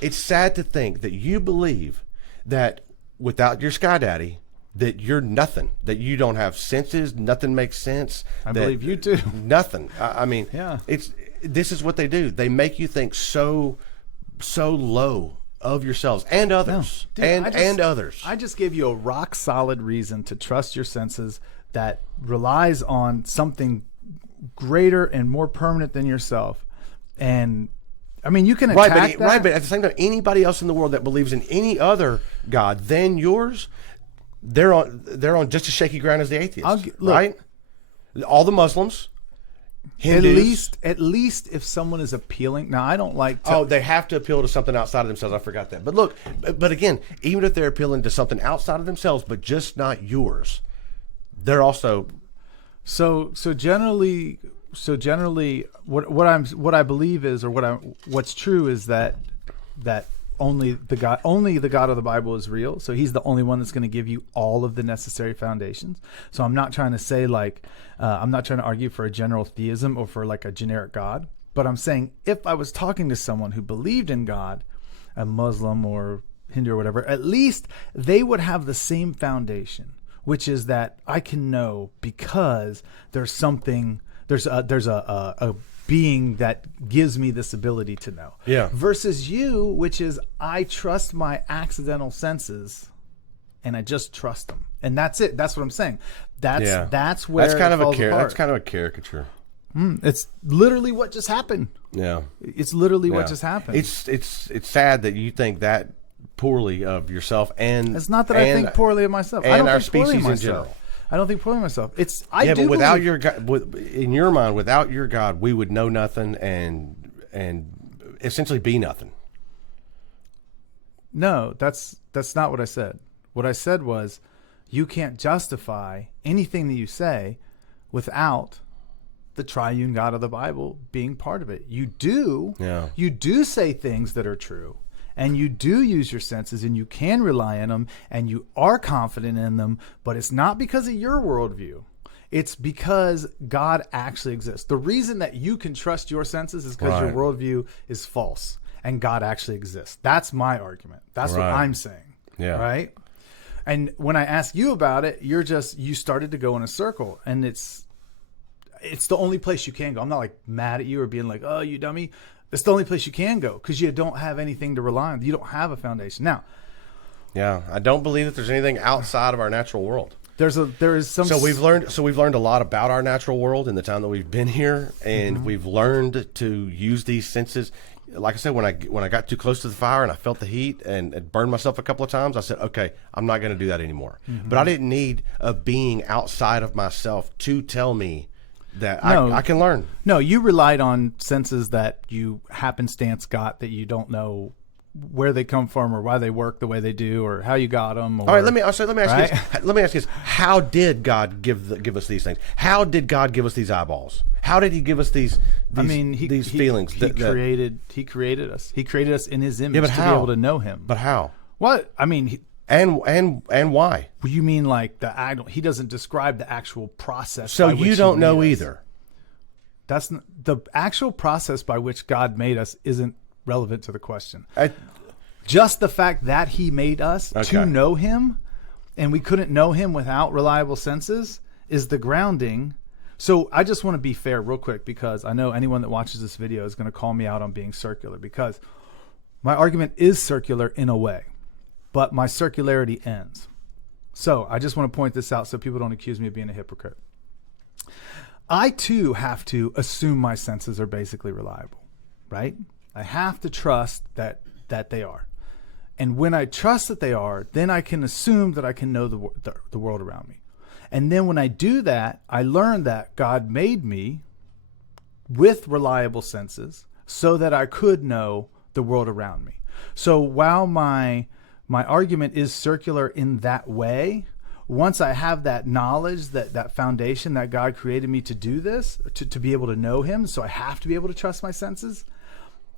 It's sad to think that you believe that without your Sky Daddy, that you're nothing, that you don't have senses, nothing makes sense. I believe you too. Nothing. I mean, this is what they do. They make you think so low of yourselves and others. No. Dude, and others. I just gave you a rock solid reason to trust your senses that relies on something greater and more permanent than yourself. And I mean, you can attack that. Right, but at the same time, anybody else in the world that believes in any other God than yours, they're on just as shaky ground as the atheists, right? All the Muslims, Hindus. At least if someone is appealing. Now, I don't like to... Oh, they have to appeal to something outside of themselves. I forgot that. But look, but again, even if they're appealing to something outside of themselves, but just not yours, they're also... So generally, what I believe is, or what's true is that only the God of the Bible is real. So he's the only one that's going to give you all of the necessary foundations. So I'm not trying to say I'm not trying to argue for a general theism or for like a generic God, but I'm saying if I was talking to someone who believed in God, a Muslim or Hindu or whatever, at least they would have the same foundation, which is that I can know because there's a being that gives me this ability to know. Yeah. Versus you, which is I trust my accidental senses and I just trust them. And that's it. That's what I'm saying. That's where that's kind of a caricature. It's literally what just happened. Yeah. It's literally what just happened. It's sad that you think that poorly of yourself, and it's not that I think poorly of myself. And I don't our think poorly of species in general. myself. I don't think poorly of myself. But without your God, in your mind, without your God, we would know nothing and essentially be nothing. No, that's not what I said. What I said was, you can't justify anything that you say without the triune God of the Bible being part of it. You do say things that are true, and you do use your senses, and you can rely on them, and you are confident in them, but it's not because of your worldview. It's because God actually exists. The reason that you can trust your senses is because your worldview is false and God actually exists. That's my argument. That's what I'm saying. Yeah. Right? And when I ask you about it, you started to go in a circle, and it's the only place you can go. I'm not like mad at you or being like, oh, you dummy. It's the only place you can go because you don't have anything to rely on. You don't have a foundation. Now, yeah, I don't believe that there's anything outside of our natural world. There is some. So we've learned a lot about our natural world in the time that we've been here, and we've learned to use these senses. Like I said, when I got too close to the fire and I felt the heat and it burned myself a couple of times, I said, okay, I'm not going to do that anymore. But I didn't need a being outside of myself to tell me that I can learn. No, you relied on senses that you happenstance got that you don't know where they come from or why they work the way they do or how you got them. All right, let me ask you this. Let me ask you this. How did God give us these things? How did God give us these eyeballs? How did He give us these feelings? He created us. He created us in His image to be able to know Him. But how? What? I mean, and why? You mean like He doesn't describe the actual process. So you don't know either. That's the actual process by which God made us isn't relevant to the question. Just the fact that He made us to know Him, and we couldn't know Him without reliable senses, is the grounding. So I just want to be fair real quick, because I know anyone that watches this video is going to call me out on being circular, because my argument is circular in a way, but my circularity ends. So I just want to point this out so people don't accuse me of being a hypocrite. I too have to assume my senses are basically reliable, right? I have to trust that they are. And when I trust that they are, then I can assume that I can know the world around me. And then when I do that, I learn that God made me with reliable senses so that I could know the world around me. So while my argument is circular in that way, once I have that knowledge, that foundation that God created me to do this, to be able to know Him, so I have to be able to trust my senses,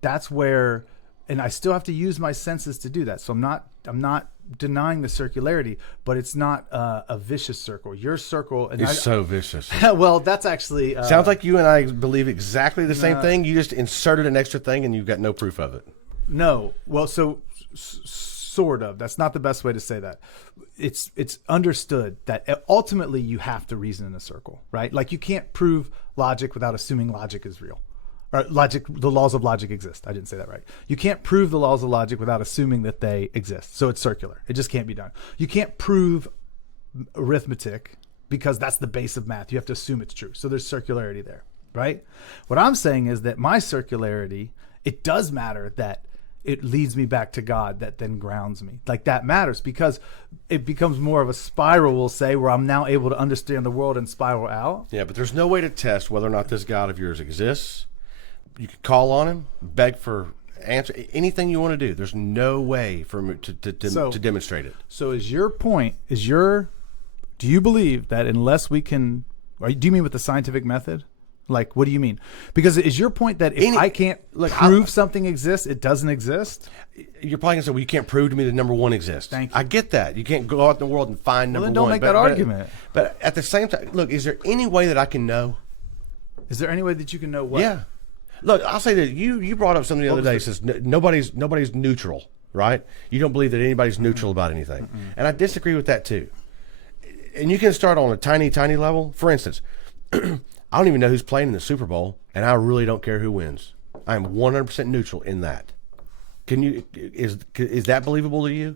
that's where, and I still have to use my senses to do that. So I'm not denying the circularity, but it's not a vicious circle. Your circle is so vicious. Well, that's actually sounds like you and I believe exactly the same thing. You just inserted an extra thing, and you've got no proof of it. No, well, so sort of. That's not the best way to say that. It's understood that ultimately you have to reason in a circle, right? Like you can't prove logic without assuming logic is real. Or the laws of logic exist. I didn't say that right. You can't prove the laws of logic without assuming that they exist. So it's circular. It just can't be done. You can't prove arithmetic because that's the base of math. You have to assume it's true. So there's circularity there, right? What I'm saying is that my circularity, it does matter that it leads me back to God, that then grounds me. Like that matters because it becomes more of a spiral, we'll say, where I'm now able to understand the world and spiral out. Yeah, but there's no way to test whether or not this God of yours exists. You can call on Him, beg for answer, anything you want to do. There's no way for him to demonstrate it. So is your point, do you believe that unless we can, or do you mean with the scientific method? Like, what do you mean? Because is your point that if I can't prove something exists, it doesn't exist? You're probably going to say, well, you can't prove to me that number one exists. Thank you. I get that. You can't go out in the world and find number one. Well, then don't make that argument. But at the same time, look, is there any way that I can know? Is there any way that you can know what? Yeah. Look, I'll say that you brought up something the other day that says nobody's neutral, right? You don't believe that anybody's neutral about anything. And I disagree with that too. And you can start on a tiny, tiny level. For instance, I don't even know who's playing in the Super Bowl, and I really don't care who wins. I am 100% neutral in that. Is that believable to you?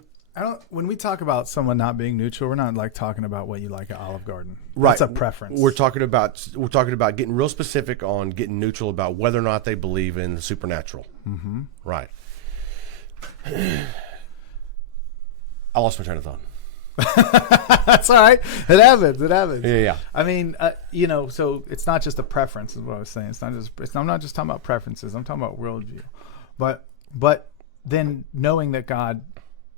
When we talk about someone not being neutral, we're not like talking about what you like at Olive Garden. Right. That's a preference. We're talking about getting real specific on getting neutral about whether or not they believe in the supernatural. Mm-hmm. Right. I lost my train of thought. That's all right. It happens. It happens. Yeah. I mean, so it's not just a preference, is what I was saying. I'm not just talking about preferences. I'm talking about worldview. But then knowing that God,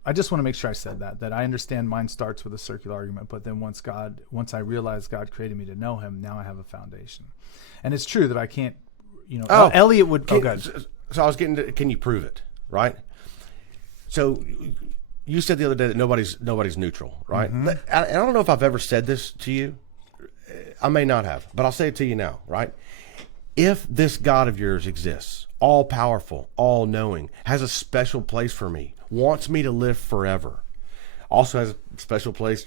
I just want to make sure I said that I understand mine starts with a circular argument, but then once I realize God created me to know Him, now I have a foundation. And it's true that I can't, Elliot would. So I was getting to, can you prove it? Right. So you said the other day that nobody's neutral, right? Mm-hmm. I don't know if I've ever said this to you. I may not have, but I'll say it to you now, right? If this God of yours exists, all powerful, all knowing, has a special place for me, wants me to live forever, also has a special place,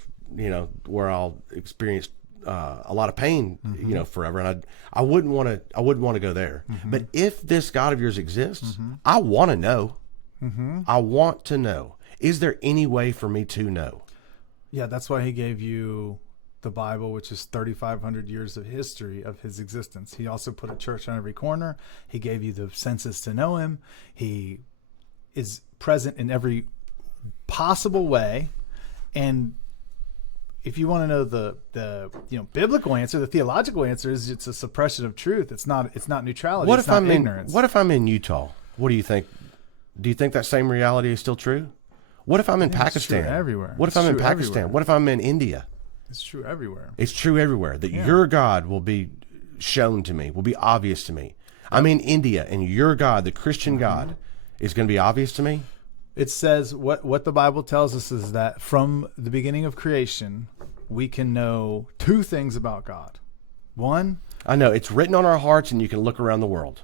where I'll experience a lot of pain, forever, and I wouldn't want to go there. Mm-hmm. But if this God of yours exists, mm-hmm. I want to know. Mm-hmm. I want to know. Is there any way for me to know? Yeah, that's why He gave you the Bible, which is 3,500 years of history of His existence. He also put a church on every corner. He gave you the senses to know Him. He is present in every possible way. And if you want to know the biblical answer, the theological answer is it's a suppression of truth. It's not neutrality. What if I'm ignorance? What if I'm in Utah? What do you think? Do you think that same reality is still true? What if I'm in Pakistan? It's true everywhere. What if I'm in Pakistan? Everywhere. What if I'm in India? It's true everywhere. It's true everywhere that your God will be shown to me, will be obvious to me. I'm in India, and your God, the Christian God, is going to be obvious to me. It says what the Bible tells us is that from the beginning of creation, we can know two things about God. One, I know it's written on our hearts, and you can look around the world.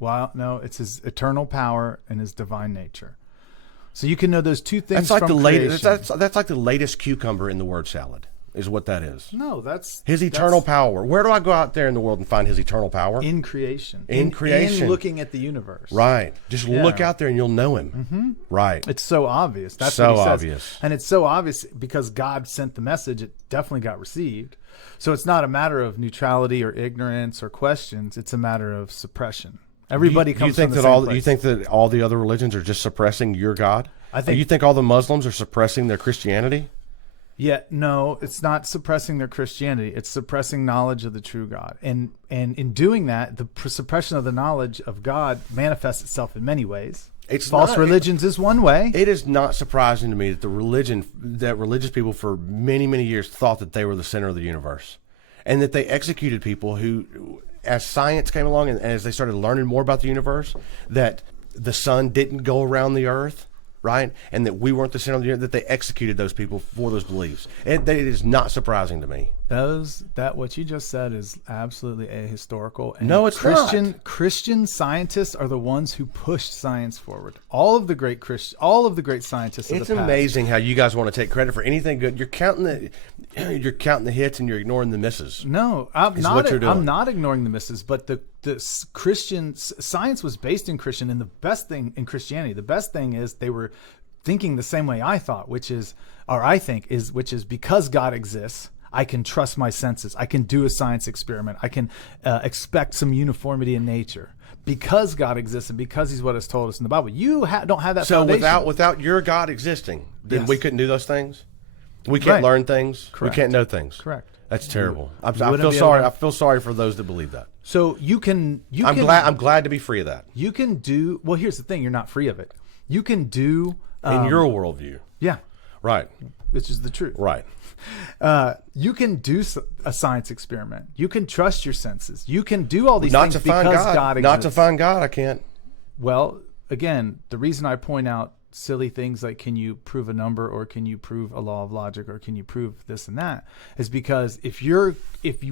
Well, no, it's His eternal power and His divine nature. So you can know those two things. That's like from the latest. That's like the latest cucumber in the word salad. Is what that is. No, that's His eternal power. Where do I go out there in the world and find His eternal power? In creation. In creation. In looking at the universe. Right. Just look out there and you'll know Him. Mm-hmm. Right. It's so obvious. That's so what He says. obvious. And it's so obvious because God sent the message. It definitely got received. So it's not a matter of neutrality or ignorance or questions. It's a matter of suppression. Everybody comes from the same place. You think that all the other religions are just suppressing your God? Do you think all the Muslims are suppressing their Christianity? Yeah, no, it's not suppressing their Christianity. It's suppressing knowledge of the true God. And in doing that, the suppression of the knowledge of God manifests itself in many ways. False religions is one way. It is not surprising to me that religious people for many, many years thought that they were the center of the universe. And that they executed people who, as science came along and as they started learning more about the universe, that the sun didn't go around the earth, right? And that we weren't the center of the universe, that they executed those people for those beliefs. It is not surprising to me. What you just said is absolutely ahistorical. And no, it's not. Christian scientists are the ones who pushed science forward. All of the great scientists of the past. It's amazing how you guys want to take credit for anything good. You're counting the hits and you're ignoring the misses. No, I'm not ignoring the misses, but the Christian science was based in Christian, and the best thing in Christianity, the best thing is they were thinking the same way I thought, which is because God exists, I can trust my senses. I can do a science experiment. I can expect some uniformity in nature. Because God exists and because He's what is told us in the Bible. You don't have that foundation. So without your God existing, then we couldn't do those things? We can't learn things? Correct. We can't know things? Correct. That's terrible. I feel sorry. I feel sorry for those that believe that. So I'm glad to be free of that. You can do, well, here's the thing. You're not free of it. You can do. In your worldview. Yeah. Right. Which is the truth. Right. You can do a science experiment. You can trust your senses. You can do all these things because God exists. Not to find God, I can't. Well, again, the reason I point out silly things like can you prove a number or can you prove a law of logic or can you prove this and that is because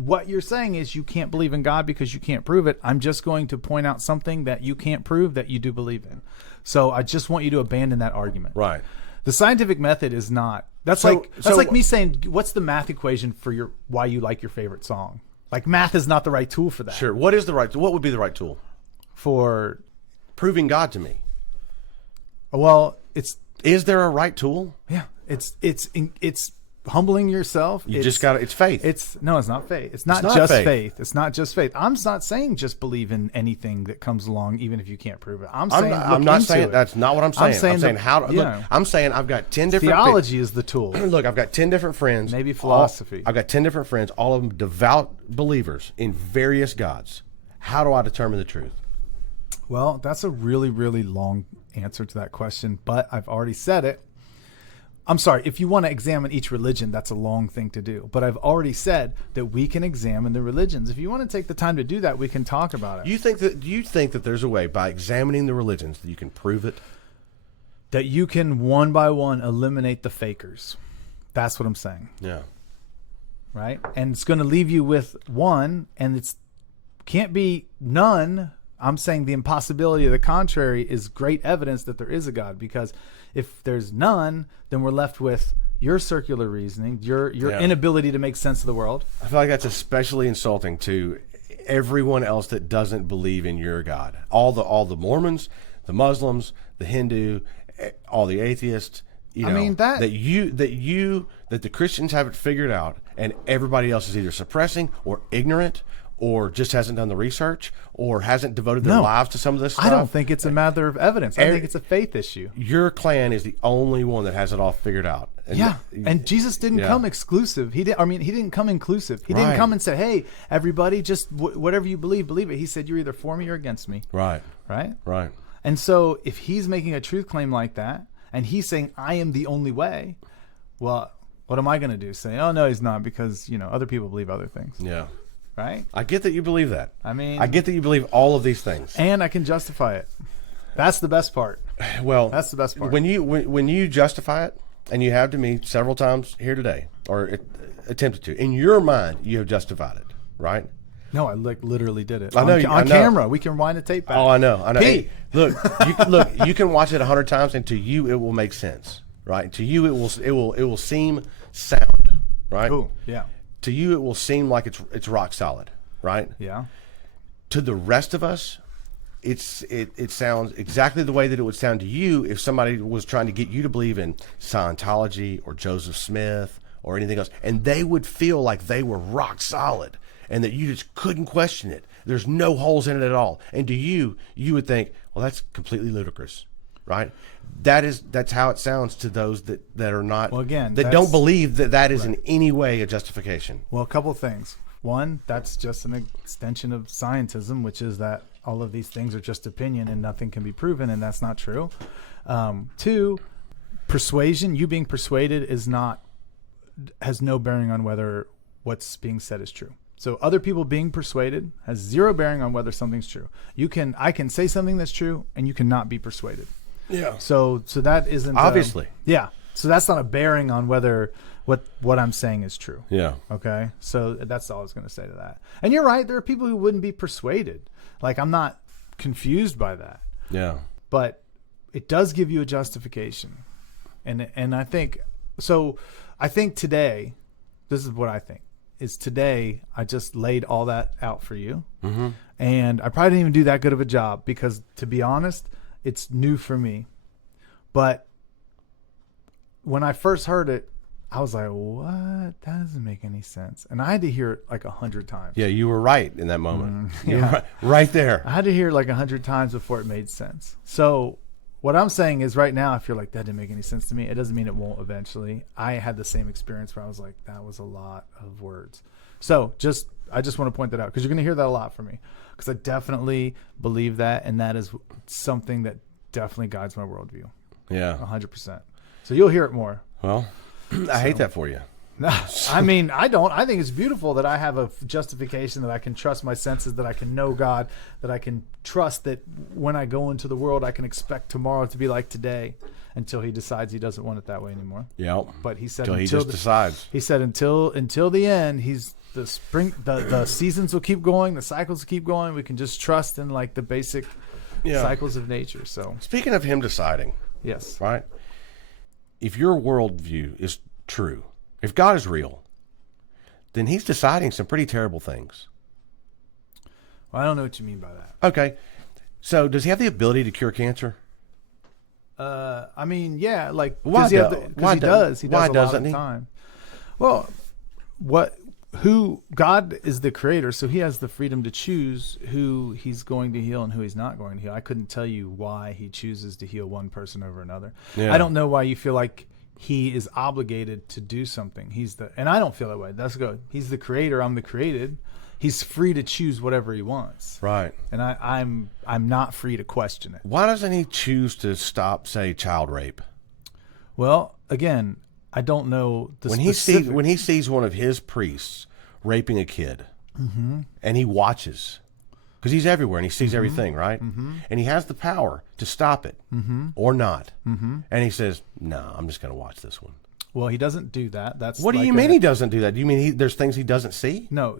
what you're saying is you can't believe in God because you can't prove it. I'm just going to point out something that you can't prove that you do believe in. So I just want you to abandon that argument. Right. The scientific method is not. That's like me saying, what's the math equation for why you like your favorite song? Like math is not the right tool for that. Sure. What would be the right tool for proving God to me? Well, is there a right tool? Yeah. It's humbling yourself. You just got it's faith. It's not faith. It's not just faith. It's not just faith. I'm not saying just believe in anything that comes along, even if you can't prove it. I'm not saying that's not what I'm saying. I'm saying look, I'm saying I've got 10 different theology is the tool. Look, I've got 10 different friends. Maybe philosophy. I've got 10 different friends, all of them devout believers in various gods. How do I determine the truth? Well, that's a really, really long answer to that question, but I've already said it. I'm sorry, if you want to examine each religion, that's a long thing to do. But I've already said that we can examine the religions. If you want to take the time to do that, we can talk about it. Do you think that there's a way by examining the religions that you can prove it? That you can one by one eliminate the fakers. That's what I'm saying. Yeah. Right? And it's going to leave you with one, and it's can't be none. I'm saying the impossibility of the contrary is great evidence that there is a God, because if there's none, then we're left with your circular reasoning, your inability to make sense of the world. I feel like that's especially insulting to everyone else that doesn't believe in your God. All the Mormons, the Muslims, the Hindu, all the atheists. That the Christians have it figured out, and everybody else is either suppressing or ignorant, or just hasn't done the research, or hasn't devoted their lives to some of this stuff. I don't think it's a matter of evidence. I think it's a faith issue. Your clan is the only one that has it all figured out. And Jesus didn't come exclusive. He didn't come inclusive. He didn't come and say, "Hey, everybody, just whatever you believe it." He said, "You're either for me or against me." Right. And so, if he's making a truth claim like that, and he's saying, "I am the only way," well, what am I going to do? Say, "Oh no, he's not," because other people believe other things. Yeah. Right? I get that you believe that. I get that you believe all of these things, and I can justify it. That's the best part. Well, that's the best part. When you justify it, and you have to me several times here today, or attempted to, in your mind, you have justified it, right? No, I literally did it. I know on camera. We can wind the tape back. Oh, I know. Hey, look, you can watch it 100 times, and to you it will make sense, right? To you it will seem sound, right? Cool. Yeah. To you, it will seem like it's rock solid, right? Yeah. To the rest of us, it sounds exactly the way that it would sound to you if somebody was trying to get you to believe in Scientology or Joseph Smith or anything else, and they would feel like they were rock solid and that you just couldn't question it. There's no holes in it at all. And to you, you would think, well, that's completely ludicrous, right? That's how it sounds to those that are not, that don't believe that is in any way a justification. Well, a couple things. One, that's just an extension of scientism, which is that all of these things are just opinion and nothing can be proven, and that's not true. Two, persuasion, you being persuaded has no bearing on whether what's being said is true. So other people being persuaded has zero bearing on whether something's true. I can say something that's true, and you cannot be persuaded. Yeah. So that isn't obviously. So that's not a bearing on whether what I'm saying is true. Yeah. Okay. So that's all I was going to say to that. And you're right. There are people who wouldn't be persuaded. Like, I'm not confused by that. Yeah. But it does give you a justification, and I think so. I think today, this is what I think. Is today I just laid all that out for you, and I probably didn't even do that good of a job because, to be honest, it's new for me. But when I first heard it, I was like, what? That doesn't make any sense. And I had to hear it like 100 times. Yeah, you were right in that moment. You were right there. I had to hear it like 100 times before it made sense. So what I'm saying is right now, if you're like, that didn't make any sense to me, it doesn't mean it won't eventually. I had the same experience where I was like, that was a lot of words. So I just want to point that out because you're going to hear that a lot from me because I definitely believe that, and that is something that definitely guides my worldview. Yeah. 100%. So you'll hear it more. Well, I hate that for you. I mean, I don't. I think it's beautiful that I have a justification, that I can trust my senses, that I can know God, that I can trust that when I go into the world, I can expect tomorrow to be like today until he decides he doesn't want it that way anymore. Yep. But he said until he just decides. He said until the end, the seasons will keep going, the cycles will keep going. We can just trust in like the basic cycles of nature. So speaking of him deciding. Yes. Right? If your worldview is true, if God is real, then he's deciding some pretty terrible things. Well, I don't know what you mean by that. Okay. So does he have the ability to cure cancer? I mean, yeah, like why he does. He does a lot of the time. Well, who God is the creator, so he has the freedom to choose who he's going to heal and who he's not going to heal. I couldn't tell you why he chooses to heal one person over another. Yeah. I don't know why you feel like he is obligated to do something. And I don't feel that way. That's good. He's the creator. I'm the created. He's free to choose whatever he wants. Right. And I'm not free to question it. Why doesn't he choose to stop, say, child rape? Well, again, I don't know the when he sees one of his priests raping a kid, and he watches, because he's everywhere and he sees everything, right? And he has the power to stop it or not, and he says, "No, I'm just going to watch this one." Well, he doesn't do that. What do you mean he doesn't do that? Do you mean there's things he doesn't see? No,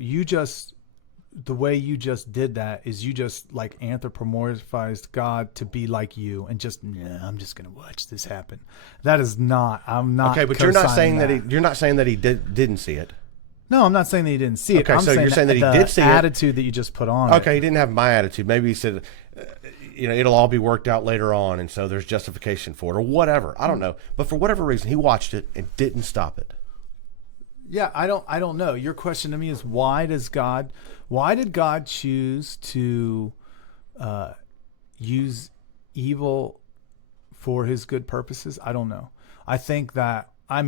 the way you just did that is you just like anthropomorphized God to be like you and just, I'm just going to watch this happen. That is not, I'm not. Okay, but you're not saying that he didn't see it. No, I'm not saying that he didn't see it. Okay, so you're saying that he did see it. The attitude that you just put on. Okay, he didn't have my attitude. Maybe he said, it'll all be worked out later on, and so there's justification for it or whatever. I don't know. But for whatever reason, he watched it and didn't stop it. Yeah, I don't know. Your question to me is why did God choose to use evil for his good purposes? I don't know. I think that, I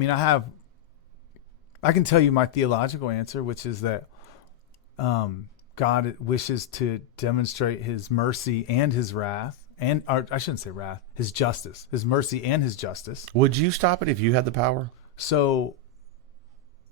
can tell you my theological answer, which is that God wishes to demonstrate his mercy and his wrath, or I shouldn't say wrath, his justice, his mercy and his justice. Would you stop it if you had the power? So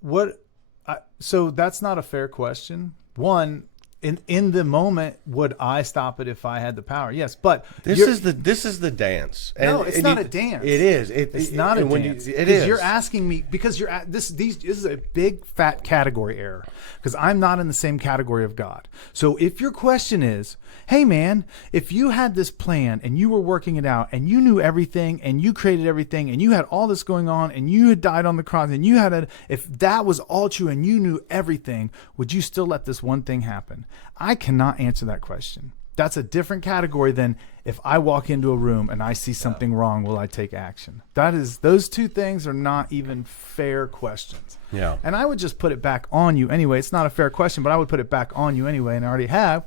that's not a fair question. One, in the moment, would I stop it if I had the power? Yes, but this is the dance. No, it's not a dance. It is. It's not a dance. It is. You're asking me because this is a big fat category error because I'm not in the same category of God. So if your question is, hey man, if you had this plan and you were working it out and you knew everything and you created everything and you had all this going on and you had died on the cross and if that was all true and you knew everything, would you still let this one thing happen? I cannot answer that question. That's a different category than if I walk into a room and I see something wrong, will I take action? Those two things are not even fair questions. Yeah. And I would just put it back on you anyway. It's not a fair question, but I would put it back on you anyway, and I already have,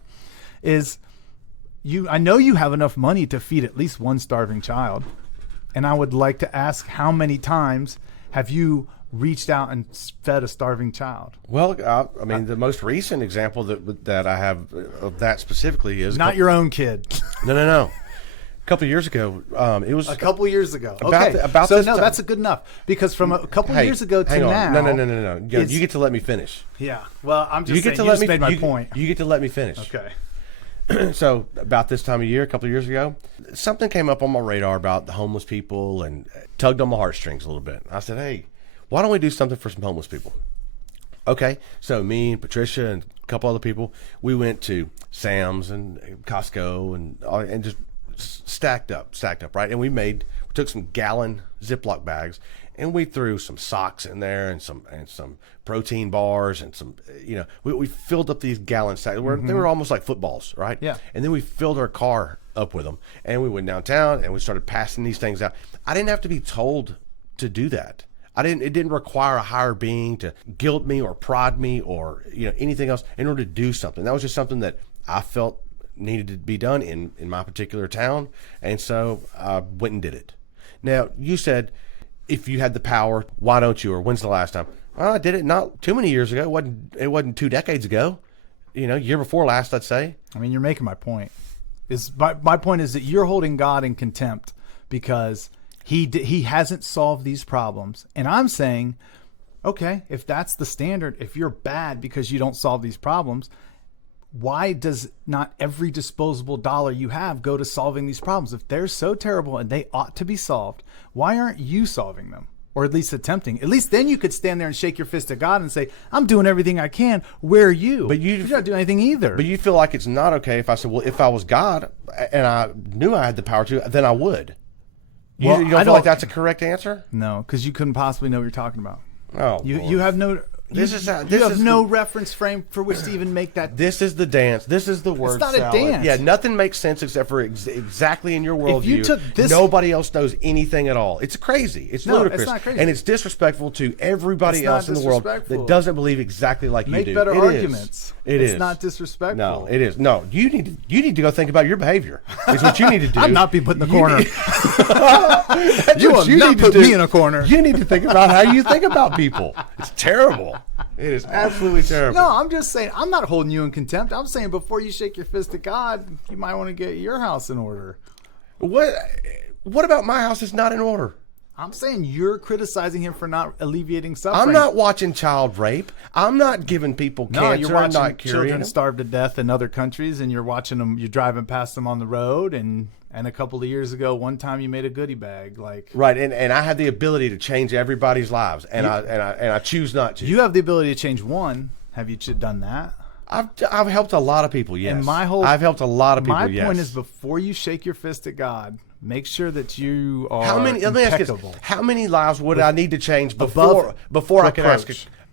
I know you have enough money to feed at least one starving child. And I would like to ask, how many times have you reached out and fed a starving child? Well, the most recent example that I have of that specifically is not your own kid. No. A couple of years ago, it was a couple years ago. That's good enough because from a couple of years ago to now. No. You get to let me finish. Yeah. Well, I'm just saying. You just made my point. You get to let me finish. Okay. So about this time of year, a couple of years ago, something came up on my radar about the homeless people and tugged on my heartstrings a little bit. I said, hey, why don't we do something for some homeless people? Okay, so me and Patricia and a couple other people, we went to Sam's and Costco and just stacked up, right? And we took some gallon Ziploc bags and we threw some socks in there and some protein bars and some, we filled up these gallon sacks. They were almost like footballs, right? Yeah. And then we filled our car up with them and we went downtown and we started passing these things out. I didn't have to be told to do that. It didn't require a higher being to guilt me or prod me or anything else in order to do something. That was just something that I felt needed to be done in my particular town, and so I went and did it. Now, you said if you had the power, why don't you? Or when's the last time? Well, I did it not too many years ago. It wasn't 2 decades ago. Year before last, let's say. You're making my point. My point is that you're holding God in contempt because He hasn't solved these problems. And I'm saying, okay, if that's the standard, if you're bad because you don't solve these problems, why does not every disposable dollar you have go to solving these problems? If they're so terrible and they ought to be solved, why aren't you solving them? Or at least attempting? At least then you could stand there and shake your fist at God and say, I'm doing everything I can. Where are you? But you're not doing anything either. But you feel like it's not okay if I said, well, if I was God and I knew I had the power to, then I would. You don't feel like that's a correct answer? No, because you couldn't possibly know what you're talking about. Oh, you have no. You have no reference frame for which to even make that. This is the dance. This is the word not salad. a dance. Yeah, nothing makes sense except for exactly in your worldview. If you took this, nobody else knows anything at all. It's crazy. It's ludicrous. It's not crazy. And it's disrespectful to everybody else in the world that doesn't believe exactly like you do. Make better arguments. It's not disrespectful. No, it is. No, you need to go think about your behavior. Is what you need to do. I'm not be put in the corner. You will not put me in a corner. You need to think about how you think about people. It's terrible. It is absolutely terrible. No, I'm just saying, I'm not holding you in contempt. I'm saying before you shake your fist at God, you might want to get your house in order. What about my house is not in order? I'm saying you're criticizing him for not alleviating suffering. I'm not watching child rape. I'm not giving people cancer. No, you're watching not children starve to death in other countries, and you're watching them. You're driving past them on the road, and a couple of years ago, one time you made a goodie bag, like right. And I have the ability to change everybody's lives, and I choose not to. You have the ability to change one. Have you done that? I've helped a lot of people. Yes, and I've helped a lot of people. My point is, before you shake your fist at God, make sure that you are Let me ask this, how many lives would I need to change before I could ask?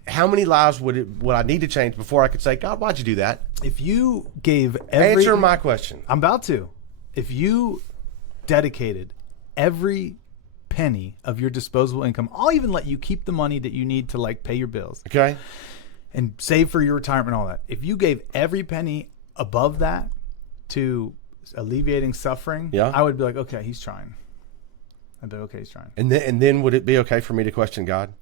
How many lives would I need to change before I could say, God, why'd you do that? If you gave answer my question, I'm about to. If you dedicated every penny of your disposable income, I'll even let you keep the money that you need to like pay your bills. Okay. And save for your retirement and all that. If you gave every penny above that to alleviating suffering, I would be like, okay, he's trying. I'd be okay, he's trying. And then would it be okay for me to question God?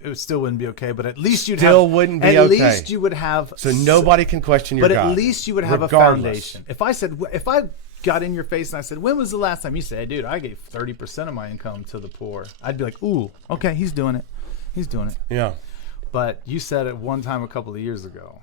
It still wouldn't be okay, but at least you'd wouldn't be okay. At least you would have. So nobody can question your God. But at least you would have a foundation. If I got in your face and I said, when was the last time you said, dude, I gave 30% of my income to the poor? I'd be like, ooh, okay, he's doing it. He's doing it. Yeah. But you said it one time a couple of years ago.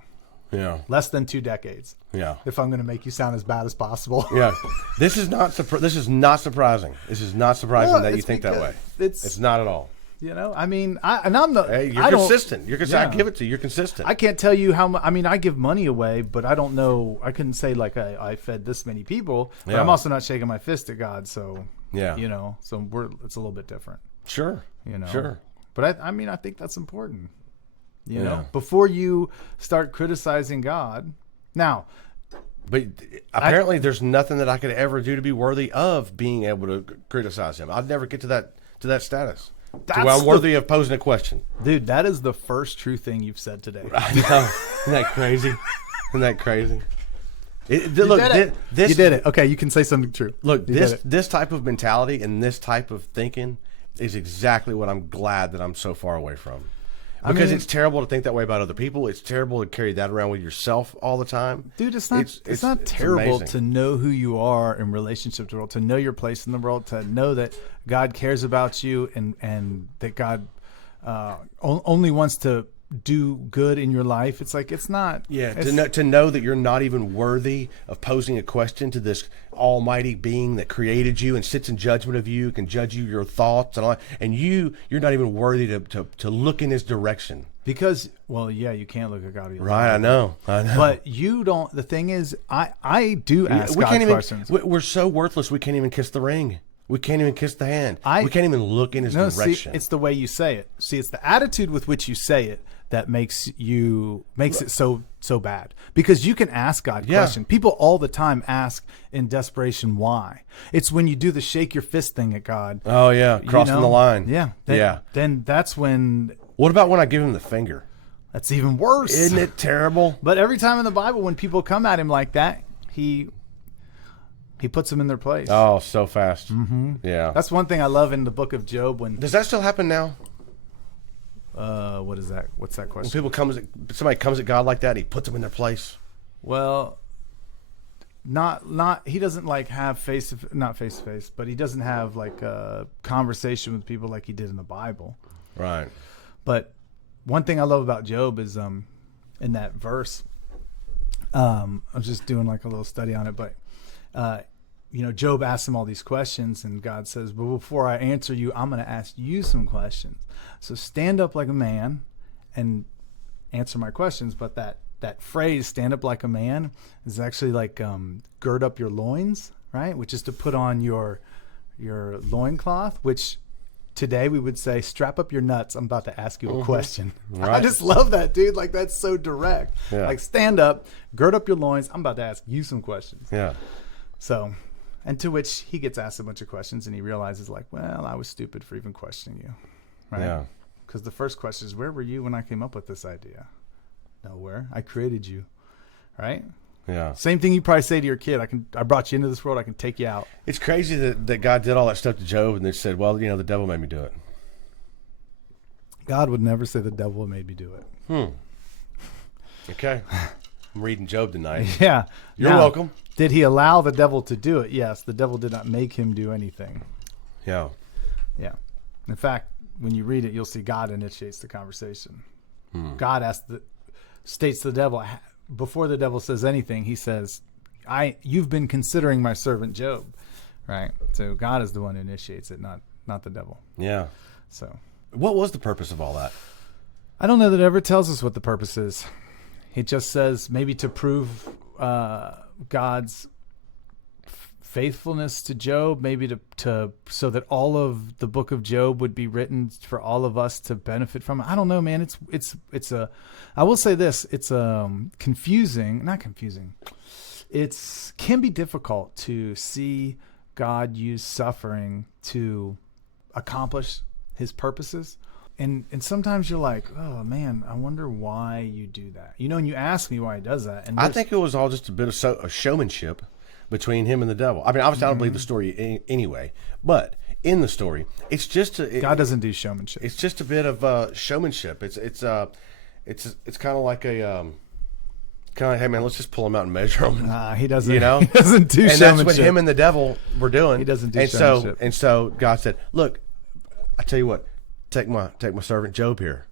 Yeah. Less than 2 decades. Yeah. If I'm going to make you sound as bad as possible. Yeah. This is not surprising. This is not surprising that you think that way. It's not at all. You know, I mean, I'm not. Hey, you're consistent. You're consistent. I give it to you. You're consistent. I can't tell you how much. I mean, I give money away, but I don't know. I couldn't say like I fed this many people. But I'm also not shaking my fist at God. So you know, so it's a little bit different. Sure. You know. Sure. But I mean, I think that's important. You know, before you start criticizing God. Now, but apparently, there's nothing that I could ever do to be worthy of being able to criticize him. I'd never get to that status. To where I'm worthy of posing a question. Dude, that is the first true thing you've said today. I know. Isn't that crazy? Isn't that crazy? You did it. Okay, you can say something true. Look, this type of mentality and this type of thinking is exactly what I'm glad that I'm so far away from. Because it's terrible to think that way about other people. It's terrible to carry that around with yourself all the time. Dude, it's not terrible to know who you are in relationship to the world, to know your place in the world, to know that God cares about you and that God only wants to do good in your life. It's like, it's not. Yeah, to know that you're not even worthy of posing a question to this almighty being that created you and sits in judgment of you, can judge you, your thoughts and all, and you're not even worthy to look in his direction. Because, well, yeah, you can't look at God. Right, I know. But you don't. The thing is, I do ask God questions. We're so worthless. We can't even kiss the ring. We can't even kiss the hand. We can't even look in his direction. See, it's the way you say it. See, it's the attitude with which you say it that makes it so bad. Because you can ask God questions. People all the time ask in desperation why. It's when you do the shake your fist thing at God. Oh yeah, crossing the line. Yeah. Then that's when. What about when I give him the finger? That's even worse. Isn't it terrible? But every time in the Bible when people come at him like that, he puts them in their place. Oh, so fast. Mm-hmm. Yeah. That's one thing I love in the book of Job. Does that still happen now? What is that? What's that question? When somebody comes at God like that, and he puts them in their place. Well, not. He doesn't like have not face to face, but he doesn't have like a conversation with people like he did in the Bible. Right. But one thing I love about Job is in that verse. I was just doing like a little study on it, but Job asks him all these questions, and God says, "But before I answer you, I'm going to ask you some questions. So stand up like a man and answer my questions." But that phrase, "stand up like a man," is actually like gird up your loins, right? Which is to put on your loincloth, which today we would say, strap up your nuts. I'm about to ask you a question. Right. I just love that, dude. Like, that's so direct. Yeah. Like, stand up, gird up your loins. I'm about to ask you some questions. Yeah. So, and to which he gets asked a bunch of questions and he realizes, like, well, I was stupid for even questioning you. Right? Yeah. Because the first question is, where were you when I came up with this idea? Nowhere. I created you. Right? Yeah. Same thing you probably say to your kid. I brought you into this world. I can take you out. It's crazy that God did all that stuff to Job and they said, well, the devil made me do it. God would never say the devil made me do it. Okay. I'm reading Job tonight. Yeah. You're welcome. Did he allow the devil to do it? Yes. The devil did not make him do anything. Yeah. Yeah. In fact, when you read it, you'll see God initiates the conversation. God states to the devil, before the devil says anything, he says, you've been considering my servant Job. Right? So God is the one who initiates it, not the devil. Yeah. So What was the purpose of all that? I don't know that it ever tells us what the purpose is. It just says maybe to prove God's faithfulness to Job, maybe to so that all of the book of Job would be written for all of us to benefit from it. I don't know, man. I will say this, it's confusing, not confusing. It can be difficult to see God use suffering to accomplish his purposes. And sometimes you're like, oh man, I wonder why you do that. And you ask me why he does that. And I think it was all just a bit of showmanship between him and the devil. I mean, obviously I don't believe the story anyway, but in the story, it's just God doesn't do showmanship. It's just a bit of showmanship. It's kind of like hey man, let's just pull him out and measure him. He doesn't. He doesn't do and showmanship. that's what him and the devil were doing. He doesn't do and showmanship. So God said, look, I tell you what, take my servant Job here.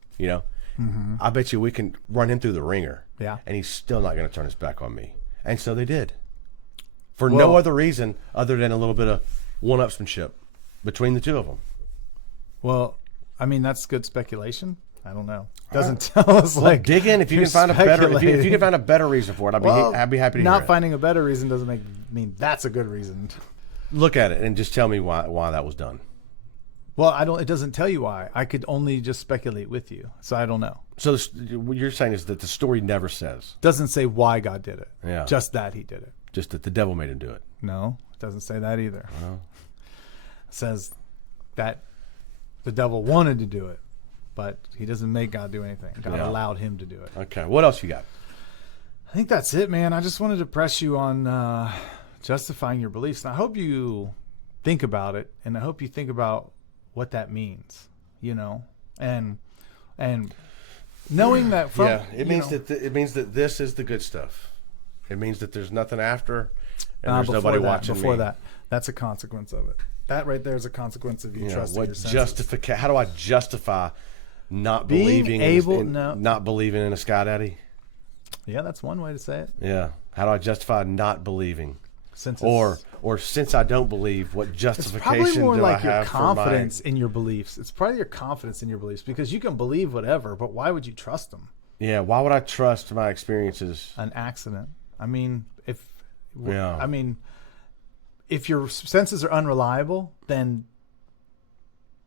I bet you we can run him through the ringer. Yeah. And he's still not going to turn his back on me. And so they did. For no other reason other than a little bit of one-upsmanship between the two of them. Well, I mean, that's good speculation. I don't know. Doesn't tell us dig in if you can find a better if you can find a better reason for it. I'd be happy to hear not it. finding a better reason doesn't mean that's a good reason. Look at it and just tell me why that was done. Well, it doesn't tell you why. I could only just speculate with you, so I don't know. So what you're saying is that the story never says. Doesn't say why God did it. Yeah. Just that he did it. Just that the devil made him do it. No, it doesn't say that either. Well. It says that the devil wanted to do it, but he doesn't make God do anything. God allowed him to do it. Okay. What else you got? I think that's it, man. I just wanted to press you on justifying your beliefs. And I hope you think about it, and I hope you think about what that means, and knowing that from it means that this is the good stuff. It means that there's nothing after, and there's nobody watching me. Before that, that's a consequence of it. That right there is a consequence of you trusting your senses. How do I justify not Being believing not believing in a sky daddy? Yeah, that's one way to say it. Yeah. How do I justify not believing? Since or since I don't believe, what justification it's probably more do like I your have confidence in your beliefs. It's probably your confidence in your beliefs, because you can believe whatever, but why would you trust them? Yeah, why would I trust my experiences? An accident. I mean, if your senses are unreliable, then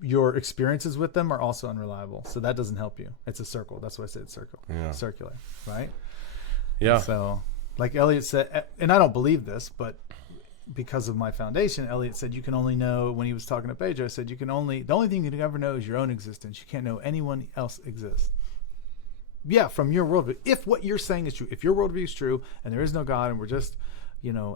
your experiences with them are also unreliable. So that doesn't help you. It's a circle. That's why I said circular, right? Yeah. So, like Elliot said, and I don't believe this, but because of my foundation, Elliot said you can only know, when he was talking to Pedro, said the only thing you can ever know is your own existence. You can't know anyone else exists. Yeah, from your worldview. If what you're saying is true, if your worldview is true and there is no God and we're just,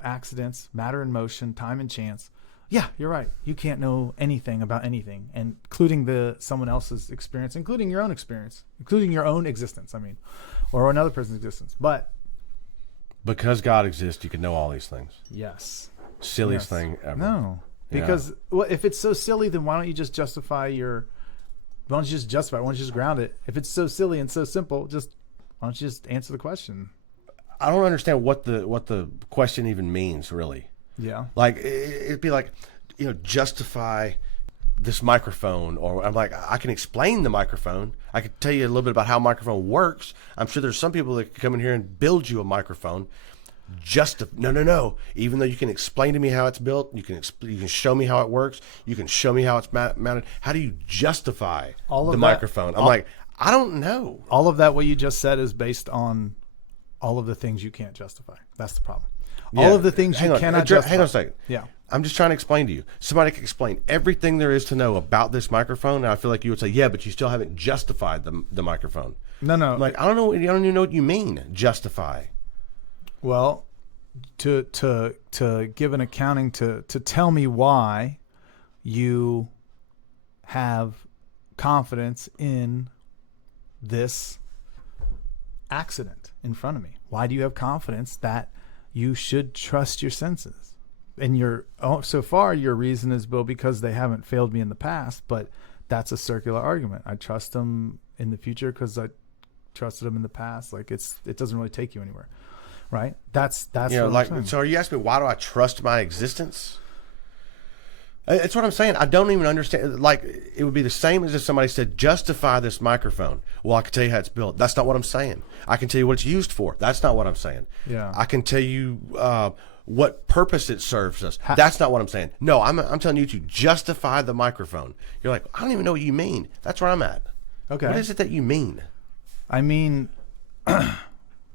accidents, matter and motion, time and chance, yeah, you're right. You can't know anything about anything, and including someone else's experience, including your own experience, including your own existence, or another person's existence. But because God exists, you can know all these things. Yes. Silliest thing ever. No. Because if it's so silly, then why don't you just justify why don't you just justify it? Why don't you just ground it? If it's so silly and so simple, why don't you just answer the question? I don't understand what the question even means, really. Yeah. Like, it'd be like, justify this microphone, or I'm like, I can explain the microphone. I could tell you a little bit about how a microphone works. I'm sure there's some people that could come in here and build you a microphone, No. Even though you can explain to me how it's built, you can show me how it works, you can show me how it's mounted. How do you justify the microphone? I'm like, I don't know. All of that, what you just said, is based on all of the things you can't justify. That's the problem. Yeah. All of the things you cannot justify. Hang on a second. Yeah. I'm just trying to explain to you. Somebody can explain everything there is to know about this microphone, and I feel like you would say, yeah, but you still haven't justified the microphone. No. I'm like, I don't even know what you mean, justify. Well, to give an accounting, to tell me why you have confidence in this accident in front of me. Why do you have confidence that you should trust your senses? And so far your reason is, Bill, because they haven't failed me in the past, but that's a circular argument. I trust them in the future because I trusted them in the past. Like it doesn't really take you anywhere, right? That's so are you asking me, why do I trust my existence? It's what I'm saying. I don't even understand. Like, it would be the same as if somebody said, justify this microphone. Well, I can tell you how it's built. That's not what I'm saying. I can tell you what it's used for. That's not what I'm saying. Yeah. I can tell you what purpose it serves us. That's not what I'm saying. No, I'm telling you to justify the microphone. You're like, I don't even know what you mean. That's where I'm at. Okay. What is it that you mean? I mean,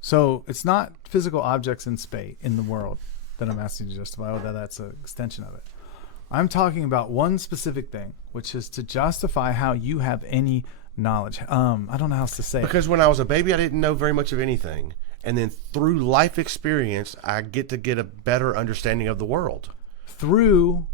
so it's not physical objects in space, in the world, that I'm asking you to justify, although that's an extension of it. I'm talking about one specific thing, which is to justify how you have any knowledge. I don't know how else to say it. Because when I was a baby, I didn't know very much of anything. And then through life experience, I get a better understanding of the world. Through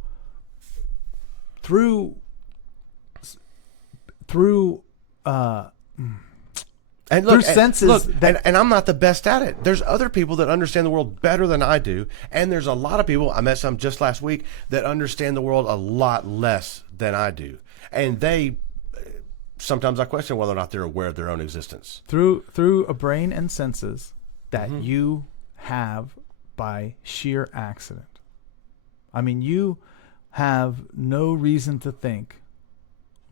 and look, senses. And I'm not the best at it. There's other people that understand the world better than I do. And there's a lot of people, I met some just last week, that understand the world a lot less than I do. And sometimes I question whether or not they're aware of their own existence. Through a brain and senses that you have by sheer accident. I mean, you have no reason to think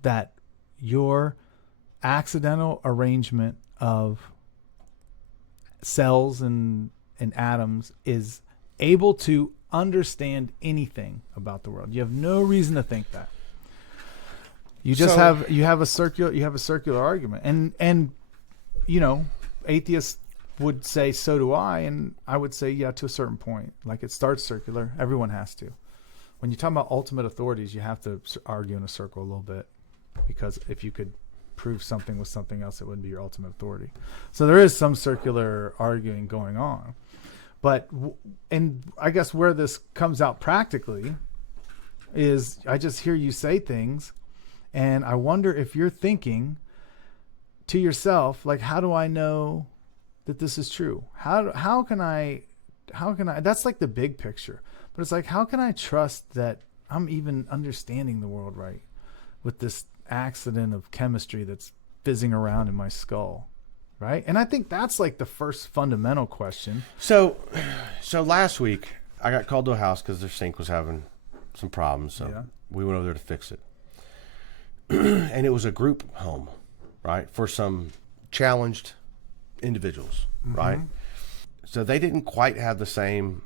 that your accidental arrangement of cells and atoms is able to understand anything about the world. You have no reason to think that. You just have a circular argument. And atheists would say, so do I, and I would say, yeah, to a certain point. Like, it starts circular. Everyone has to. When you talk about ultimate authorities, you have to argue in a circle a little bit, because if you could prove something with something else, it wouldn't be your ultimate authority. So there is some circular arguing going on. But, and I guess where this comes out practically is, I just hear you say things, and I wonder if you're thinking to yourself, like, how do I know that this is true? How can I, that's like the big picture, but it's like, how can I trust that I'm even understanding the world right with this accident of chemistry that's fizzing around in my skull, right? And I think that's like the first fundamental question. So last week I got called to a house because their sink was having some problems, so we went over there to fix it. And it was a group home, right, for some challenged individuals, right? So they didn't quite have the same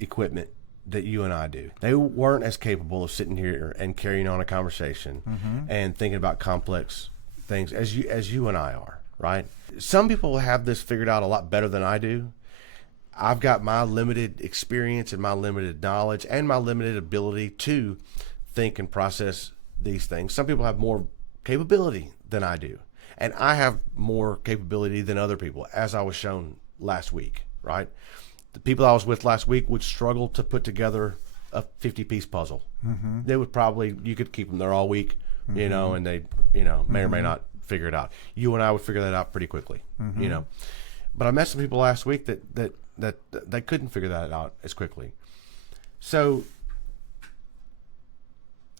equipment that you and I do. They weren't as capable of sitting here and carrying on a conversation and thinking about complex things as you and I are, right? Some people have this figured out a lot better than I do. I've got my limited experience and my limited knowledge and my limited ability to think and process these things. Some people have more capability than I do. And I have more capability than other people, as I was shown last week, right? The people I was with last week would struggle to put together a 50-piece puzzle. They would probably, you could keep them there all week, and they, may or may not figure it out. You and I would figure that out pretty quickly, But I met some people last week that they couldn't figure that out as quickly. So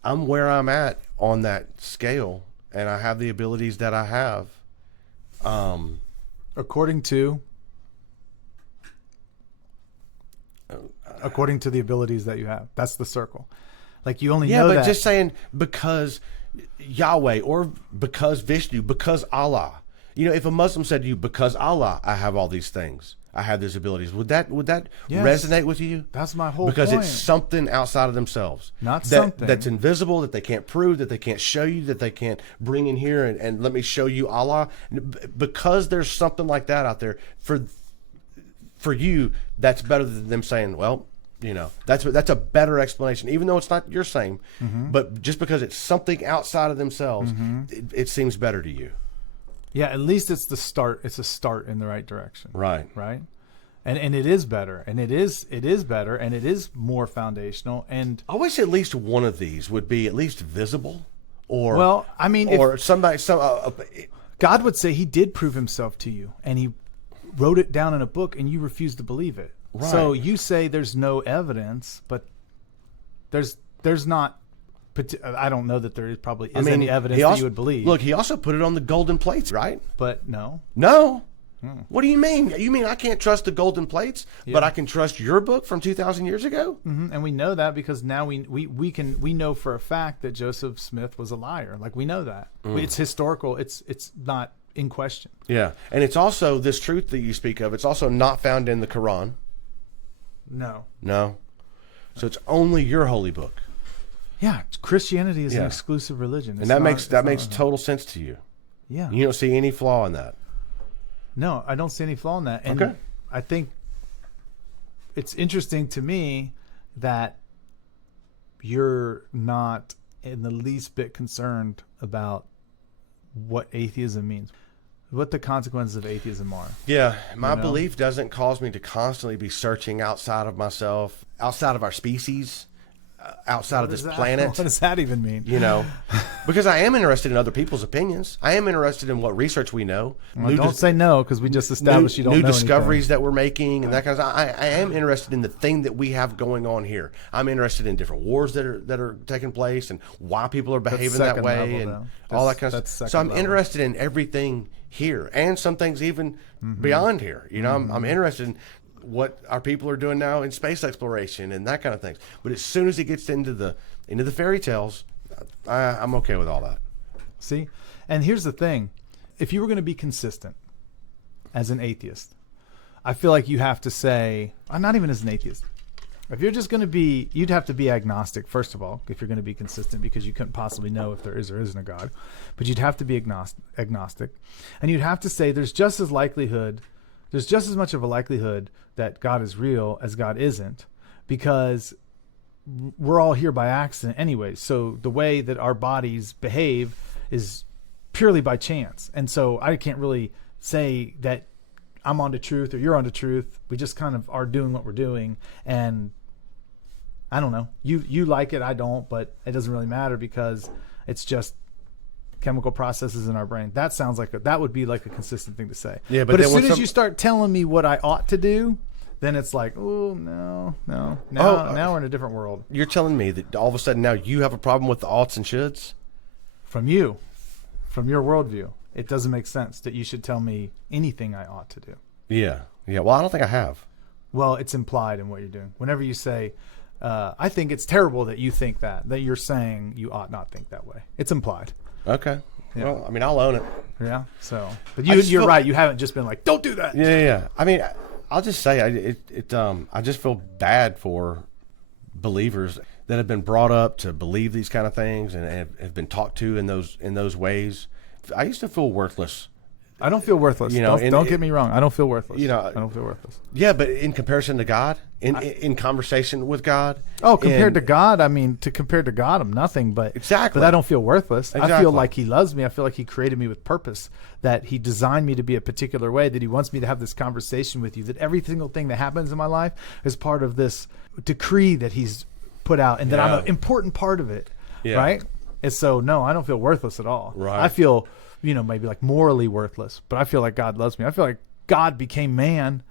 I'm where I'm at on that scale, and I have the abilities that I have. According to the abilities that you have. That's the circle. Like, you only know that. Yeah, but just saying, because Yahweh, or because Vishnu, because Allah. If a Muslim said to you, because Allah, I have all these things. I have these abilities. Would that Yes. resonate with you? That's my whole Because point. it's something outside of themselves. Not something. That's invisible, that they can't prove, that they can't show you, that they can't bring in here and let me show you Allah. Because there's something like that out there, for you, that's better than them saying, well, that's a better explanation, even though it's not your same. But just because it's something outside of themselves, it seems better to you. Yeah, at least it's the start. It's a start in the right direction. Right. Right. And it is better, and it is better, and it is more foundational. And I wish at least one of these would be at least visible, or well, I mean, or if God would say He did prove Himself to you, and He wrote it down in a book, and you refuse to believe it. Right. So you say there's no evidence, but there's not. I don't know that there probably is any evidence that you would believe. Look, He also put it on the golden plates, right? But no. What do you mean? You mean I can't trust the golden plates, but I can trust your book from 2,000 years ago? And we know that because now we know for a fact that Joseph Smith was a liar. Like, we know that. It's historical. It's not in question. Yeah, and it's also this truth that you speak of. It's also not found in the Quran. No. So it's only your holy book. Yeah, Christianity is an exclusive religion, and that makes total sense to you. Yeah, you don't see any flaw in that. No, I don't see any flaw in that. And I think it's interesting to me that you're not in the least bit concerned about what atheism means, what the consequences of atheism are. Yeah, my belief doesn't cause me to constantly be searching outside of myself, outside of our species, outside of this planet. What does that even mean? Because I am interested in other people's opinions. I am interested in what research we know. Well, don't say no, because we just established you don't know new discoveries anything. that we're making and that kind of stuff. I am interested in the thing that we have going on here. I'm interested in different wars that are taking place and why people are behaving that way and all that kind of stuff. So I'm interested in everything here and some things even beyond here. I'm interested in what our people are doing now in space exploration and that kind of things. But as soon as it gets into the fairy tales, I'm okay with all that. See? And here's the thing. If you were going to be consistent as an atheist, I feel like you have to say, not even as an atheist. If you're just going to be, you'd have to be agnostic, first of all, if you're going to be consistent, because you couldn't possibly know if there is or isn't a God. But you'd have to be agnostic. And you'd have to say there's just as much of a likelihood that God is real as God isn't, because we're all here by accident anyway. So the way that our bodies behave is purely by chance. And so I can't really say that I'm onto truth or you're onto truth. We just kind of are doing what we're doing. And I don't know. You like it, I don't, but it doesn't really matter because it's just chemical processes in our brain. That sounds like that would be like a consistent thing to say. Yeah, but as soon as you start telling me what I ought to do, then it's like, oh, no. Now we're in a different world. You're telling me that all of a sudden now you have a problem with the oughts and shoulds? From your worldview, it doesn't make sense that you should tell me anything I ought to do. Yeah. Well, I don't think I have. Well, it's implied in what you're doing. Whenever you say, I think it's terrible that you think that you're saying you ought not think that way. It's implied. Okay. Yeah. Well, I mean, I'll own it. Yeah. So, but you're right. You haven't just been like, don't do that. Yeah. I mean, I'll just say, I just feel bad for believers that have been brought up to believe these kind of things and have been taught to in those ways. I used to feel worthless. I don't feel worthless. Don't get me wrong. I don't feel worthless. I don't feel worthless. Yeah, but in comparison to God, in conversation with God. Oh, compared to God, I mean, compared to God, I'm nothing. But exactly. But I don't feel worthless. Exactly. I feel like He loves me. I feel like He created me with purpose. That He designed me to be a particular way. That He wants me to have this conversation with you. That every single thing that happens in my life is part of this decree that He's put out, and that I'm an important part of it. Yeah. Right. And so, no, I don't feel worthless at all. Right. I feel, maybe like morally worthless, but I feel like God loves me. I feel like God became man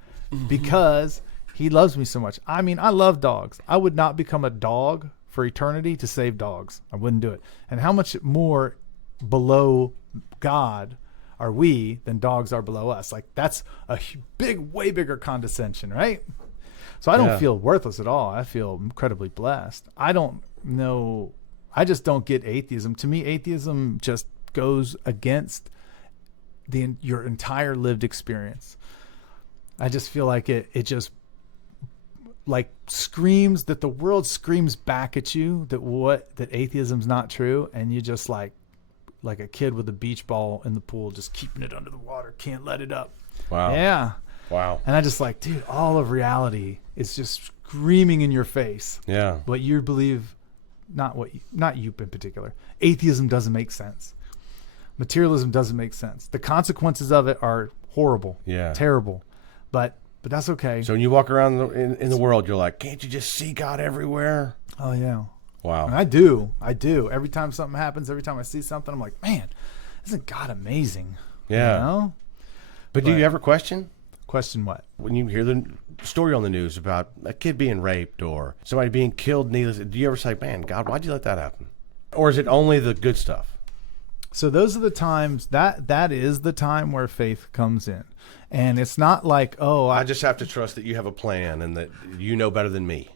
because He loves me so much. I mean, I love dogs. I would not become a dog for eternity to save dogs. I wouldn't do it. And how much more below God are we than dogs are below us? Like, that's a way bigger condescension, right? So I don't feel worthless at all. I feel incredibly blessed. I don't know. I just don't get atheism. To me, atheism just goes against your entire lived experience. I just feel like it just like screams that the world screams back at you that atheism's not true, and you just like a kid with a beach ball in the pool, just keeping it under the water, can't let it up. Wow. Yeah. Wow. And I just like, dude, all of reality is just screaming in your face. Yeah. What you believe, not you in particular. Atheism doesn't make sense. Materialism doesn't make sense. The consequences of it are horrible. Yeah. Terrible. But that's okay. So when you walk around in the world, you're like, can't you just see God everywhere? Oh yeah. Wow. And I do. Every time something happens, every time I see something, I'm like, man, isn't God amazing? Yeah. You know? But do you ever question? Question what? When you hear the story on the news about a kid being raped or somebody being killed needlessly, do you ever say, man, God, why'd you let that happen? Or is it only the good stuff? So those are the times that is the time where faith comes in. And it's not like, oh, I just have to trust that you have a plan and that you know better than me.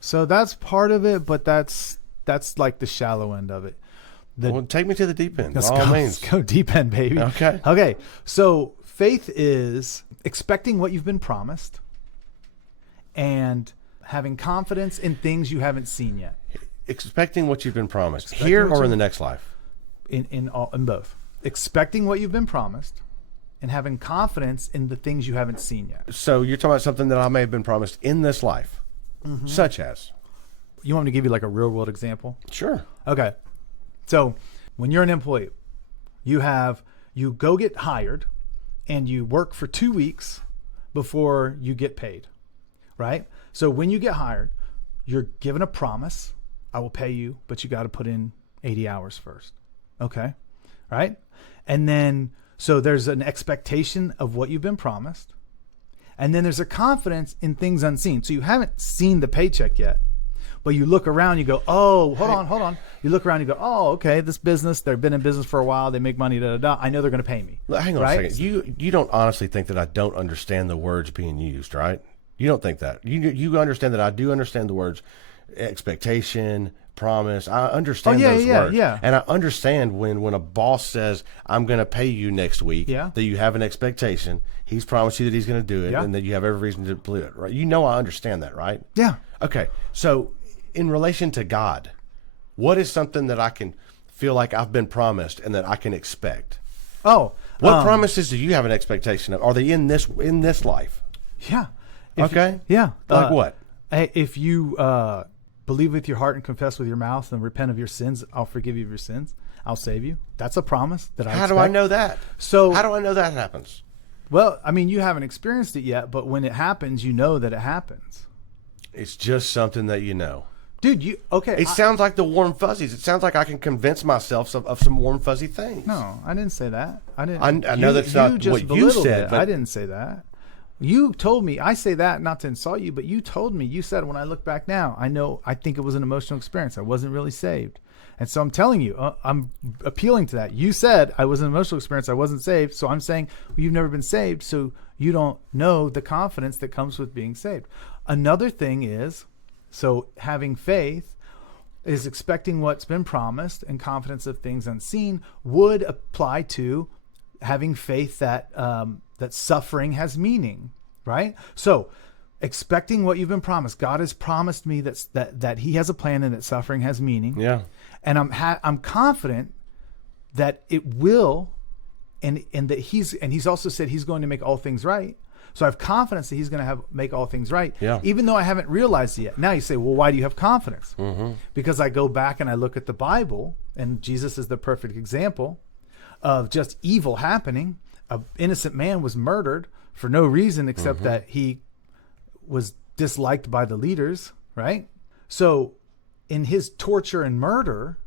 So that's part of it, but that's like the shallow end of it. Well, take me to the deep end. Let's go deep end, baby. Okay. Okay. So faith is expecting what you've been promised and having confidence in things you haven't seen yet. Expecting what you've been promised here or in the next life? In both. Expecting what you've been promised and having confidence in the things you haven't seen yet. So you're talking about something that I may have been promised in this life, such as? You want me to give you like a real world example? Sure. Okay. So when you're an employee, you go get hired and you work for 2 weeks before you get paid, right? So when you get hired, you're given a promise. I will pay you, but you got to put in 80 hours first. Okay. Right. And then, so there's an expectation of what you've been promised. And then there's a confidence in things unseen. So you haven't seen the paycheck yet, but you look around, you go, oh, hold on. You look around, you go, oh, okay, this business, they've been in business for a while. They make money, I know they're going to pay me. Hang on a second. You don't honestly think that I don't understand the words being used, right? You don't think that. You understand that I do understand the words expectation, promise. I understand those words. Yeah. And I understand when a boss says, I'm going to pay you next week, that you have an expectation. He's promised you that he's going to do it, and that you have every reason to believe it, right? You know I understand that, right? Yeah. Okay. So in relation to God, what is something that I can feel like I've been promised and that I can expect? Oh. What promises do you have an expectation of? Are they in this life? Yeah. Okay. Yeah. Like what? If you believe with your heart and confess with your mouth and repent of your sins, I'll forgive you of your sins. I'll save you. That's a promise that I expect. How do I know that? So how do I know that happens? Well, I mean, you haven't experienced it yet, but when it happens, you know that it happens. It's just something that you know. Dude, it sounds like the warm fuzzies. It sounds like I can convince myself of some warm fuzzy things. No, I didn't say that. I didn't. I know that's not what you said. But I didn't say that. You told me, I say that not to insult you, but you told me, you said, when I look back now, I think it was an emotional experience. I wasn't really saved. And so I'm telling you, I'm appealing to that. You said I was an emotional experience. I wasn't saved. So I'm saying, well, you've never been saved. So you don't know the confidence that comes with being saved. Another thing is, so having faith is expecting what's been promised, and confidence of things unseen would apply to having faith that that suffering has meaning, right? So expecting what you've been promised. God has promised me that he has a plan and that suffering has meaning. Yeah. And I'm confident that it will, and that he's also said he's going to make all things right. So I have confidence that he's going to make all things right, even though I haven't realized it yet. Now you say, well, why do you have confidence? Mm-hmm. Because I go back and I look at the Bible, and Jesus is the perfect example of just evil happening. An innocent man was murdered for no reason except that he was disliked by the leaders, right? So in his torture and murder,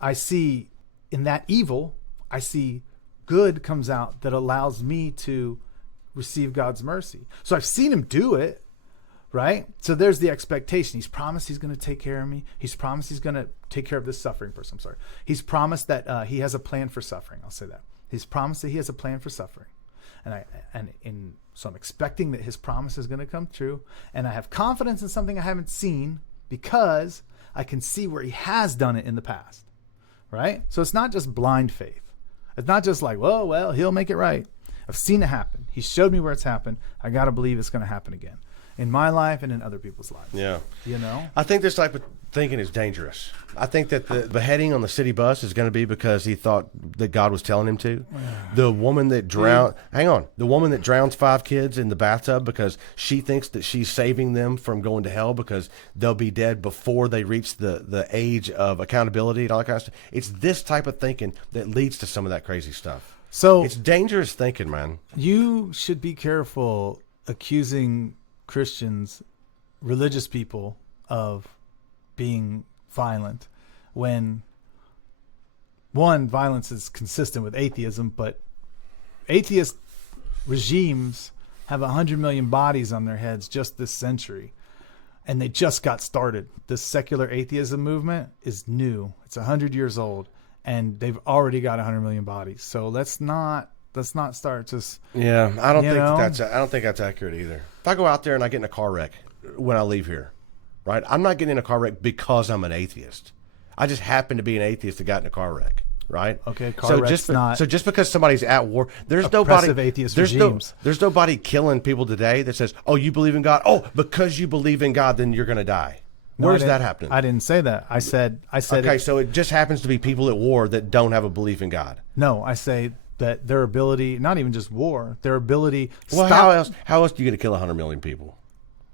I see in that evil, I see good comes out that allows me to receive God's mercy. So I've seen him do it, right? So there's the expectation. He's promised he's going to take care of me. He's promised he's going to take care of this suffering person. I'm sorry. He's promised that he has a plan for suffering. I'll say that. He's promised that he has a plan for suffering. So I'm expecting that his promise is going to come true. And I have confidence in something I haven't seen because I can see where he has done it in the past, right? So it's not just blind faith. It's not just like, well, he'll make it right. I've seen it happen. He showed me where it's happened. I got to believe it's going to happen again in my life and in other people's lives. Yeah. You know? I think this type of thinking is dangerous. I think that the beheading on the city bus is going to be because he thought that God was telling him to. The woman that the woman that drowns 5 kids in the bathtub because she thinks that she's saving them from going to hell because they'll be dead before they reach the age of accountability and all that kind of stuff. It's this type of thinking that leads to some of that crazy stuff. So it's dangerous thinking, man. You should be careful accusing Christians, religious people, of being violent when, one, violence is consistent with atheism, but atheist regimes have 100 million bodies on their heads just this century, and they just got started. This secular atheism movement is new. It's 100 years old, and they've already got 100 million bodies. So let's not start just. Yeah, I don't think that's accurate either. If I go out there and I get in a car wreck when I leave here, right? I'm not getting in a car wreck because I'm an atheist. I just happen to be an atheist that got in a car wreck, right? Okay, so just because somebody's at war, there's nobody killing people today that says, "Oh, you believe in God? Oh, because you believe in God, then you're going to die." Where's that happening? I didn't say that. I said. Okay, so it just happens to be people at war that don't have a belief in God. No, I say that their ability, not even just war, their ability. Well, how else do you get to kill 100 million people?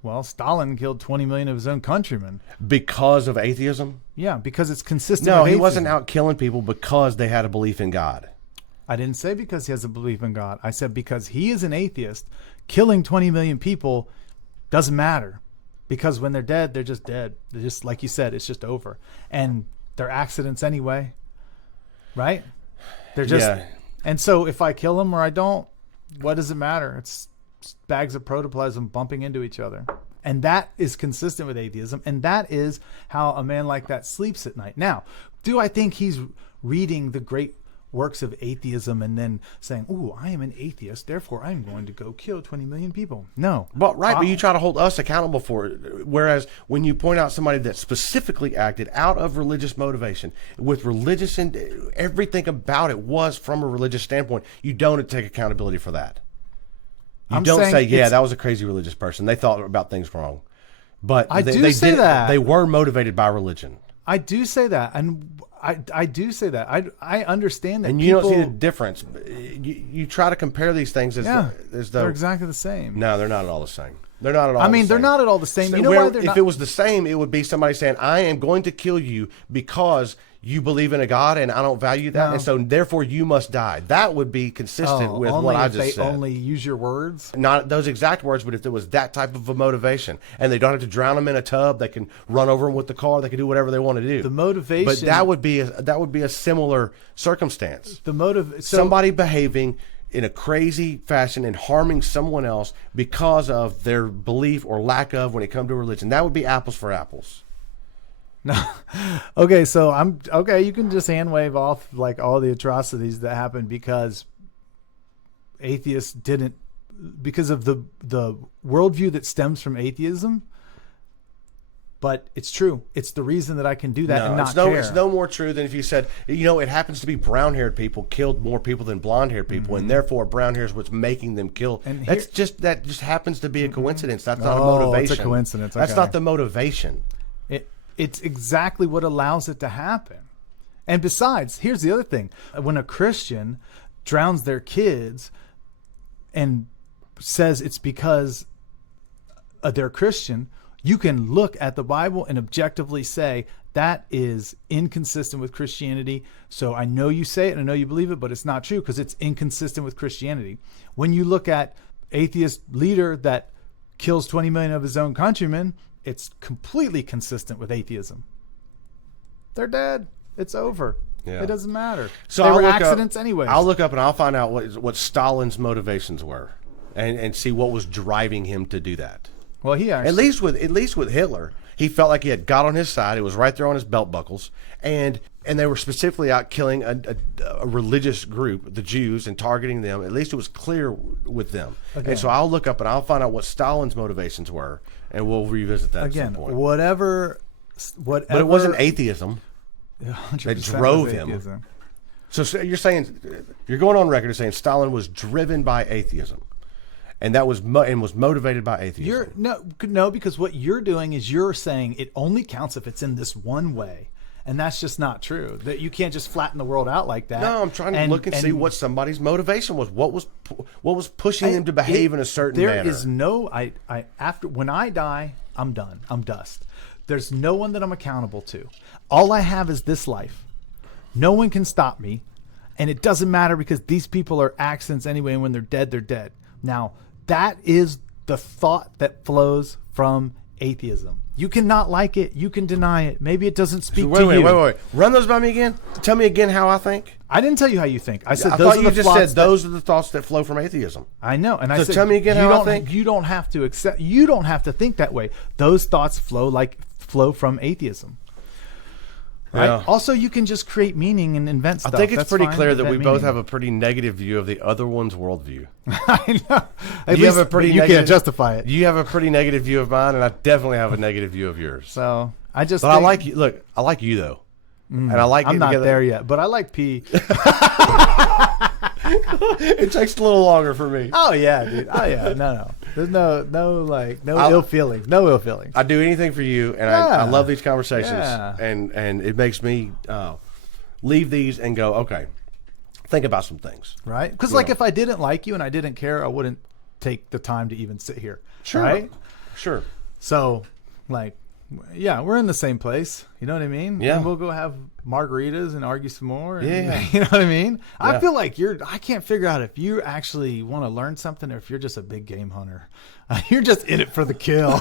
Well, Stalin killed 20 million of his own countrymen. Because of atheism? Yeah, because it's consistent with atheism. He wasn't out killing people because they had a belief in God. I didn't say because he has a belief in God. I said because he is an atheist, killing 20 million people doesn't matter. Because when they're dead, they're just dead. They're just, like you said, it's just over. And they're accidents anyway, right? They're just... Yeah. And so if I kill them or I don't, what does it matter? It's bags of protoplasm bumping into each other. And that is consistent with atheism. And that is how a man like that sleeps at night. Now, do I think he's reading the great works of atheism and then saying, "Ooh, I am an atheist, therefore I'm going to go kill 20 million people"? No. But you try to hold us accountable for it. Whereas when you point out somebody that specifically acted out of religious motivation, with religious and everything about it was from a religious standpoint, you don't take accountability for that. You don't say, "Yeah, that was a crazy religious person. They thought about things wrong." But they were motivated by religion. I do say that, and I do say that. I understand that. And you don't see the difference. You try to compare these things as though they're exactly the same. No, they're not at all the same. They're not at all. They're not at all the same. You know why they're not? If it was the same, it would be somebody saying, "I am going to kill you because you believe in a God and I don't value that, and so therefore you must die." That would be consistent with what I just said. Only use your words? Not those exact words, but if there was that type of a motivation, and they don't have to drown them in a tub, they can run over them with the car, they can do whatever they want to do. The motivation, but that would be a similar circumstance. Somebody behaving in a crazy fashion and harming someone else because of their belief or lack of when it comes to religion. That would be apples for apples. No. Okay, so you can just hand wave off like all the atrocities that happened because atheists didn't, because of the worldview that stems from atheism. But it's true. It's the reason that I can do that and not care. It's no more true than if you said, it happens to be brown-haired people killed more people than blonde-haired people, and therefore brown hair is what's making them kill. And that just happens to be a coincidence. That's not a motivation. It's a coincidence. Okay. That's not the motivation. It's exactly what allows it to happen. And besides, here's the other thing. When a Christian drowns their kids and says it's because they're Christian, you can look at the Bible and objectively say that is inconsistent with Christianity. So I know you say it and I know you believe it, but it's not true because it's inconsistent with Christianity. When you look at atheist leader that kills 20 million of his own countrymen, it's completely consistent with atheism. They're dead. It's over. Yeah. It doesn't matter. So they were accidents anyway. I'll look up and I'll find out what Stalin's motivations were, and see what was driving him to do that. Well, he actually, at least with Hitler, he felt like he had God on his side. It was right there on his belt buckles, and they were specifically out killing a religious group, the Jews, and targeting them. At least it was clear with them. Okay. And so I'll look up and I'll find out what Stalin's motivations were, and we'll revisit that again. At some point. Whatever. But it wasn't atheism that drove him. So you're saying, you're going on record as saying Stalin was driven by atheism. and that was was motivated by atheism. No, because what you're doing is you're saying it only counts if it's in this one way. And that's just not true. That you can't just flatten the world out like that. No, I'm trying to look and see what somebody's motivation was. What was pushing them to behave in a certain manner. There is no after when I die, I'm done. I'm dust. There's no one that I'm accountable to. All I have is this life. No one can stop me, and it doesn't matter because these people are accidents anyway, and when they're dead, they're dead. Now, that is the thought that flows from atheism. You cannot like it. You can deny it. Maybe it doesn't speak to you. Wait. Run those by me again. Tell me again how I think. I didn't tell you how you think. I said I those thought are you the just said those are the thoughts that flow from atheism. I know, and I said tell me again how I think. You don't have to accept. You don't have to think that way. Those thoughts flow from atheism. Right? Yeah. Also, you can just create meaning and invent stuff. I think it's pretty clear that we both have a pretty negative view of the other one's worldview. I know. You can't justify it. You have a pretty negative view of mine, and I definitely have a negative view of yours. So I like you. Look, I like you though, and I like. I'm not there yet, but I like P. It takes a little longer for me. Oh yeah, dude. Oh yeah. No. There's no ill feelings. No ill feelings. I do anything for you, and I love these conversations, and it makes me leave these and go, okay, think about some things. Right? Because if I didn't like you and I didn't care, I wouldn't take the time to even sit here. Sure. Right? Sure. So, we're in the same place. You know what I mean? Yeah. And we'll go have margaritas and argue some more. And, yeah. You know what I mean? Yeah. I feel like I can't figure out if you actually want to learn something or if you're just a big game hunter. You're just in it for the kill.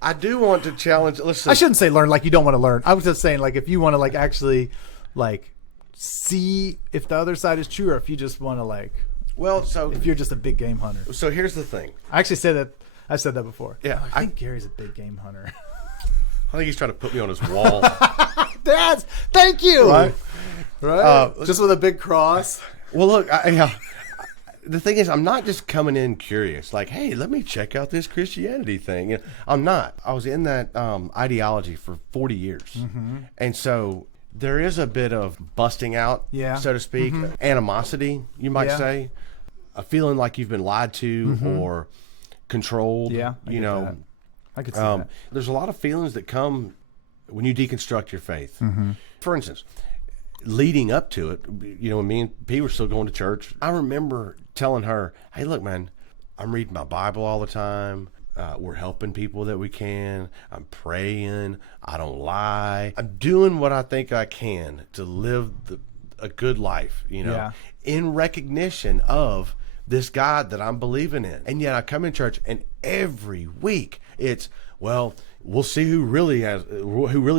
I do want to challenge. Listen, I shouldn't say learn like you don't want to learn. I was just saying if you want to actually see if the other side is true or if you just want to if you're just a big game hunter. So here's the thing. I actually said that. I've said that before. Yeah, I think Gary's a big game hunter. I think he's trying to put me on his wall. Thank you. Right. Just with a big cross. Well, look, the thing is, I'm not just coming in curious, hey, let me check out this Christianity thing. I'm not. I was in that ideology for 40 years. Mm-hmm. And so there is a bit of busting out, so to speak, animosity, you might say, a feeling like you've been lied to or controlled. Yeah, I could see that. There's a lot of feelings that come when you deconstruct your faith. Mm-hmm. For instance, leading up to it, when me and P were still going to church, I remember telling her, hey, look, man, I'm reading my Bible all the time. We're helping people that we can. I'm praying. I don't lie. I'm doing what I think I can to live a good life, in recognition of this God that I'm believing in. And yet I come in church and every week it's, we'll see who really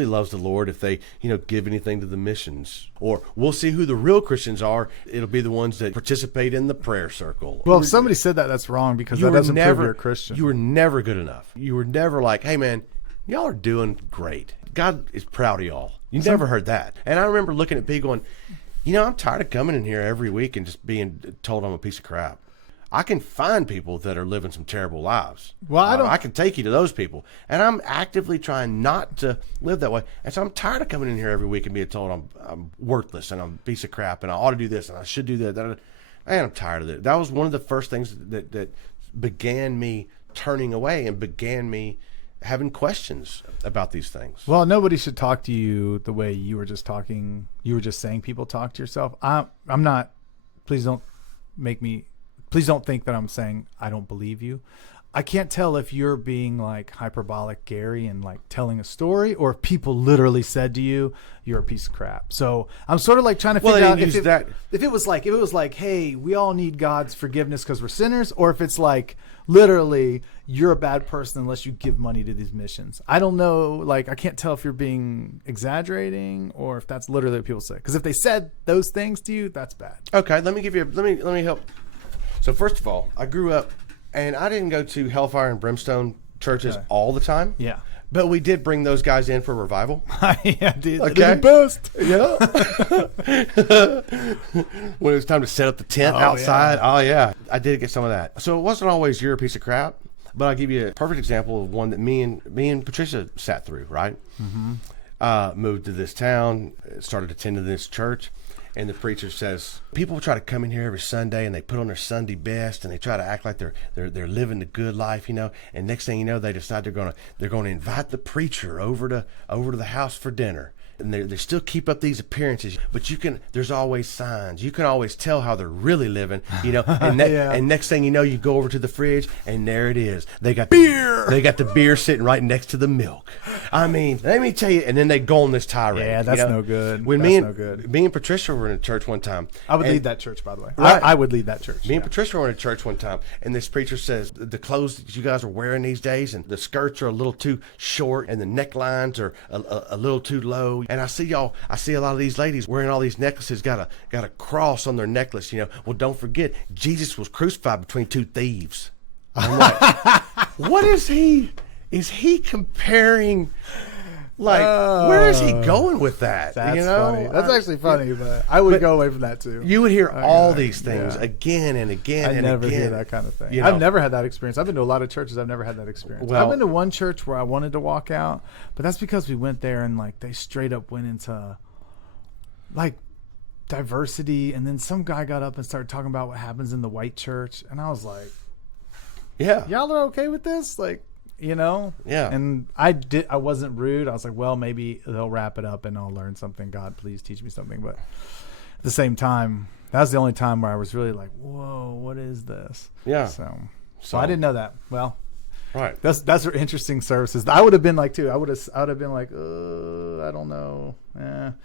loves the Lord if they, give anything to the missions. Or we'll see who the real Christians are. It'll be the ones that participate in the prayer circle. Well, if somebody said that, that's wrong because that doesn't prove you're a Christian. You were never good enough. You were never like, hey man, y'all are doing great. God is proud of y'all. You never heard that. And I remember looking at people going, I'm tired of coming in here every week and just being told I'm a piece of crap. I can find people that are living some terrible lives. Well, I can take you to those people. And I'm actively trying not to live that way. And so I'm tired of coming in here every week and being told I'm worthless and I'm a piece of crap and I ought to do this and I should do that. And I'm tired of it. That was one of the first things that began me turning away and began me having questions about these things. Well, nobody should talk to you the way you were just talking. You were just saying people talk to yourself. I'm not. Please don't think that I'm saying I don't believe you. I can't tell if you're being hyperbolic Gary and telling a story or if people literally said to you, you're a piece of crap. So I'm sort of trying to figure out if it was like, hey, we all need God's forgiveness because we're sinners, or if it's literally you're a bad person unless you give money to these missions. I don't know. I can't tell if you're being exaggerating or if that's literally what people say. Because if they said those things to you, that's bad. Okay, let me help. So first of all, I grew up and I didn't go to Hellfire and Brimstone churches all the time. Yeah. But we did bring those guys in for revival. Yeah, dude. Okay. They're the best. Yeah. When it was time to set up the tent outside. Yeah. Oh, yeah. I did get some of that. So it wasn't always you're a piece of crap, but I'll give you a perfect example of one that me and Patricia sat through, right? Mm-hmm. Moved to this town, started attending this church. and the preacher says, people try to come in here every Sunday and they put on their Sunday best and they try to act like they're living the good life, you know. And next thing you know, they decide they're gonna invite the preacher over to the house for dinner. And they still keep up these appearances, but there's always signs. You can always tell how they're really living, you know. And, and next thing you know, you go over to the fridge, and there it is. They got beer. They got the beer sitting right next to the milk. I mean, let me tell you. And then they go on this tirade. Yeah, that's no good. When me and Patricia were in a church one time, I would lead that church, by the way. Right. I would lead that church. Me and Patricia were in a church one time, and this preacher says the clothes that you guys are wearing these days, and the skirts are a little too short, and the necklines are a little too low. And I see a lot of these ladies wearing all these necklaces, got a cross on their necklace, you know. Well, don't forget, Jesus was crucified between two thieves. I'm like, what is he? Is he comparing? Like, where is he going with that? That's you know? funny. That's actually funny, but I would go away from that too. You would hear all these things again and again and again. I never hear that kind of thing. You know? I've never had that experience. I've been to a lot of churches. I've never had that experience. Well, I've been to one church where I wanted to walk out, but that's because we went there and like they straight up went into like diversity, and then some guy got up and started talking about what happens in the white church, and I was like, yeah, y'all are okay with this? Like, you know? Yeah. And I wasn't rude. I was like, well, maybe they'll wrap it up and I'll learn something. God, please teach me something. But at the same time, that was the only time where I was really like, whoa, what is this? Yeah. So I didn't know that. Well, right. That's interesting services. I would have been like too. I would have been like, I don't know.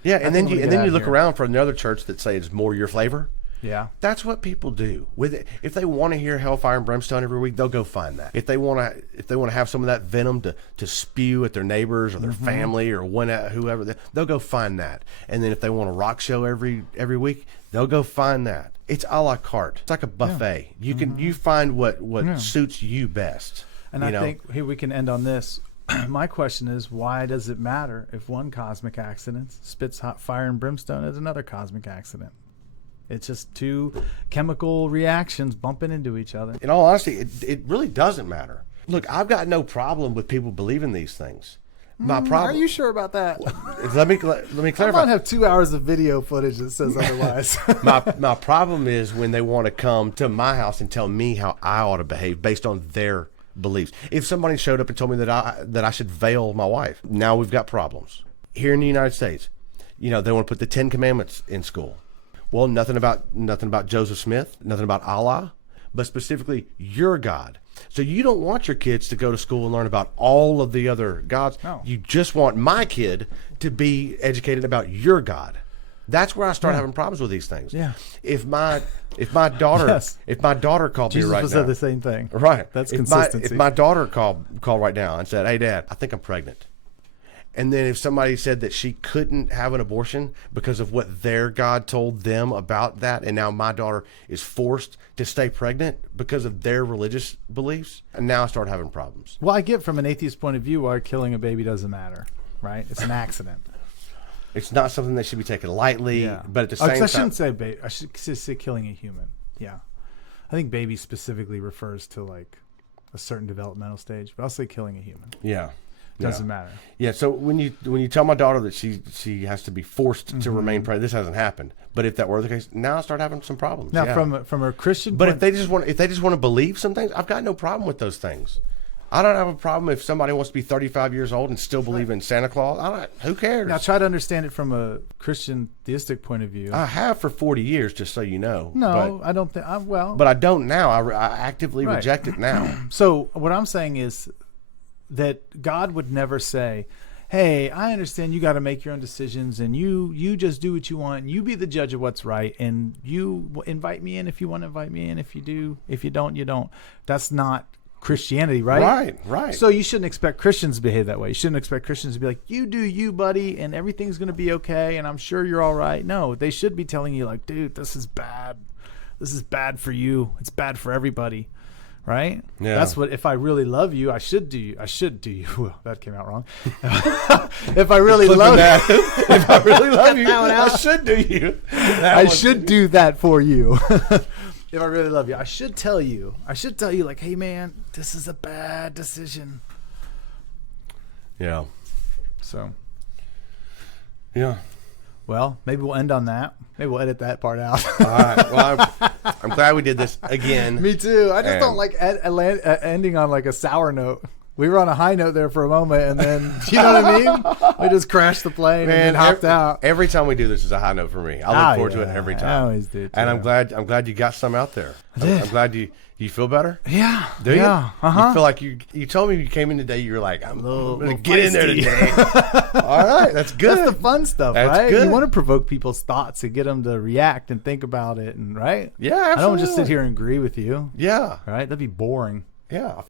Yeah, and then you look around for another church that say it's more your flavor. Yeah, that's what people do with it. If they want to hear hellfire and brimstone every week, they'll go find that. If they want to have some of that venom to spew at their neighbors or their family or whoever, they'll go find that. And then if they want a rock show every week, they'll go find that. It's a la carte. It's like a buffet. You find what suits you best. And I think here we can end on this. My question is, why does it matter if one cosmic accident spits hot fire and brimstone as another cosmic accident? It's just two chemical reactions bumping into each other. In all honesty, it really doesn't matter. Look, I've got no problem with people believing these things. My problem. Are you sure about that? Let me clarify. I might have 2 hours of video footage that says otherwise. my problem is when they want to come to my house and tell me how I ought to behave based on their beliefs. If somebody showed up and told me that I should veil my wife, now we've got problems. Here in the United States, they want to put the 10 Commandments in school. Well, nothing about Joseph Smith, nothing about Allah, but specifically your God. So you don't want your kids to go to school and learn about all of the other gods. No. You just want my kid to be educated about your God. That's where I start having problems with these things. Yeah. If my daughter if my daughter called Jesus me right now, said the same thing. Right. That's consistency. If my daughter called right now and said, "Hey, Dad, I think I'm pregnant," and then if somebody said that she couldn't have an abortion because of what their God told them about that, and now my daughter is forced to stay pregnant because of their religious beliefs, and now I start having problems. Well, I get from an atheist point of view why killing a baby doesn't matter, right? It's an accident. It's not something that should be taken lightly, but at the same time... I shouldn't say baby. I should say killing a human. Yeah. I think baby specifically refers to like a certain developmental stage, but I'll say killing a human. Yeah. Doesn't matter. Yeah. So when you tell my daughter that she has to be forced to remain pregnant, this hasn't happened. But if that were the case, now I start having some problems. Now, from a Christian, but if they just want to believe some things, I've got no problem with those things. I don't have a problem if somebody wants to be 35 years old and still believe in Santa Claus. Who cares? Now try to understand it from a Christian theistic point of view. I have for 40 years, just so you know. No, I don't think. But I don't now. I actively reject it now. So what I'm saying is that God would never say, "Hey, I understand you got to make your own decisions, and you just do what you want. And you be the judge of what's right, and you invite me in if you want to invite me in. If you do, if you don't, you don't." That's not Christianity, right? Right. So you shouldn't expect Christians to behave that way. You shouldn't expect Christians to be like, "You do you, buddy, and everything's going to be okay, and I'm sure you're all right." No, they should be telling you like, "Dude, this is bad. This is bad for you. It's bad for everybody." Right? Yeah. That's what, if I really love you, I should do you. Well, that came out wrong. If I really love you, if I really love you, I should do you. I should do that for you. If I really love you, I should tell you like, "Hey man, this is a bad decision." Yeah. So. Yeah. Well, maybe we'll end on that. Maybe we'll edit that part out. All right. Well, I'm glad we did this again. Me too. I just don't like ending on like a sour note. We were on a high note there for a moment, and then, you know what I mean? We just crashed the plane and then hopped out. Every time we do this is a high note for me. I look forward to it every time. I always do, too. And I'm glad you got some out there. I'm glad you feel better. Yeah. Do you? Yeah. You feel like you told me you came in today, you were like, I'm going to get in there today. All right. That's good. That's the fun stuff, That's right? good. You want to provoke people's thoughts and get them to react and think about it, and right? Yeah, absolutely. I don't just sit here and agree with you. Yeah. Right? That'd be boring. Yeah.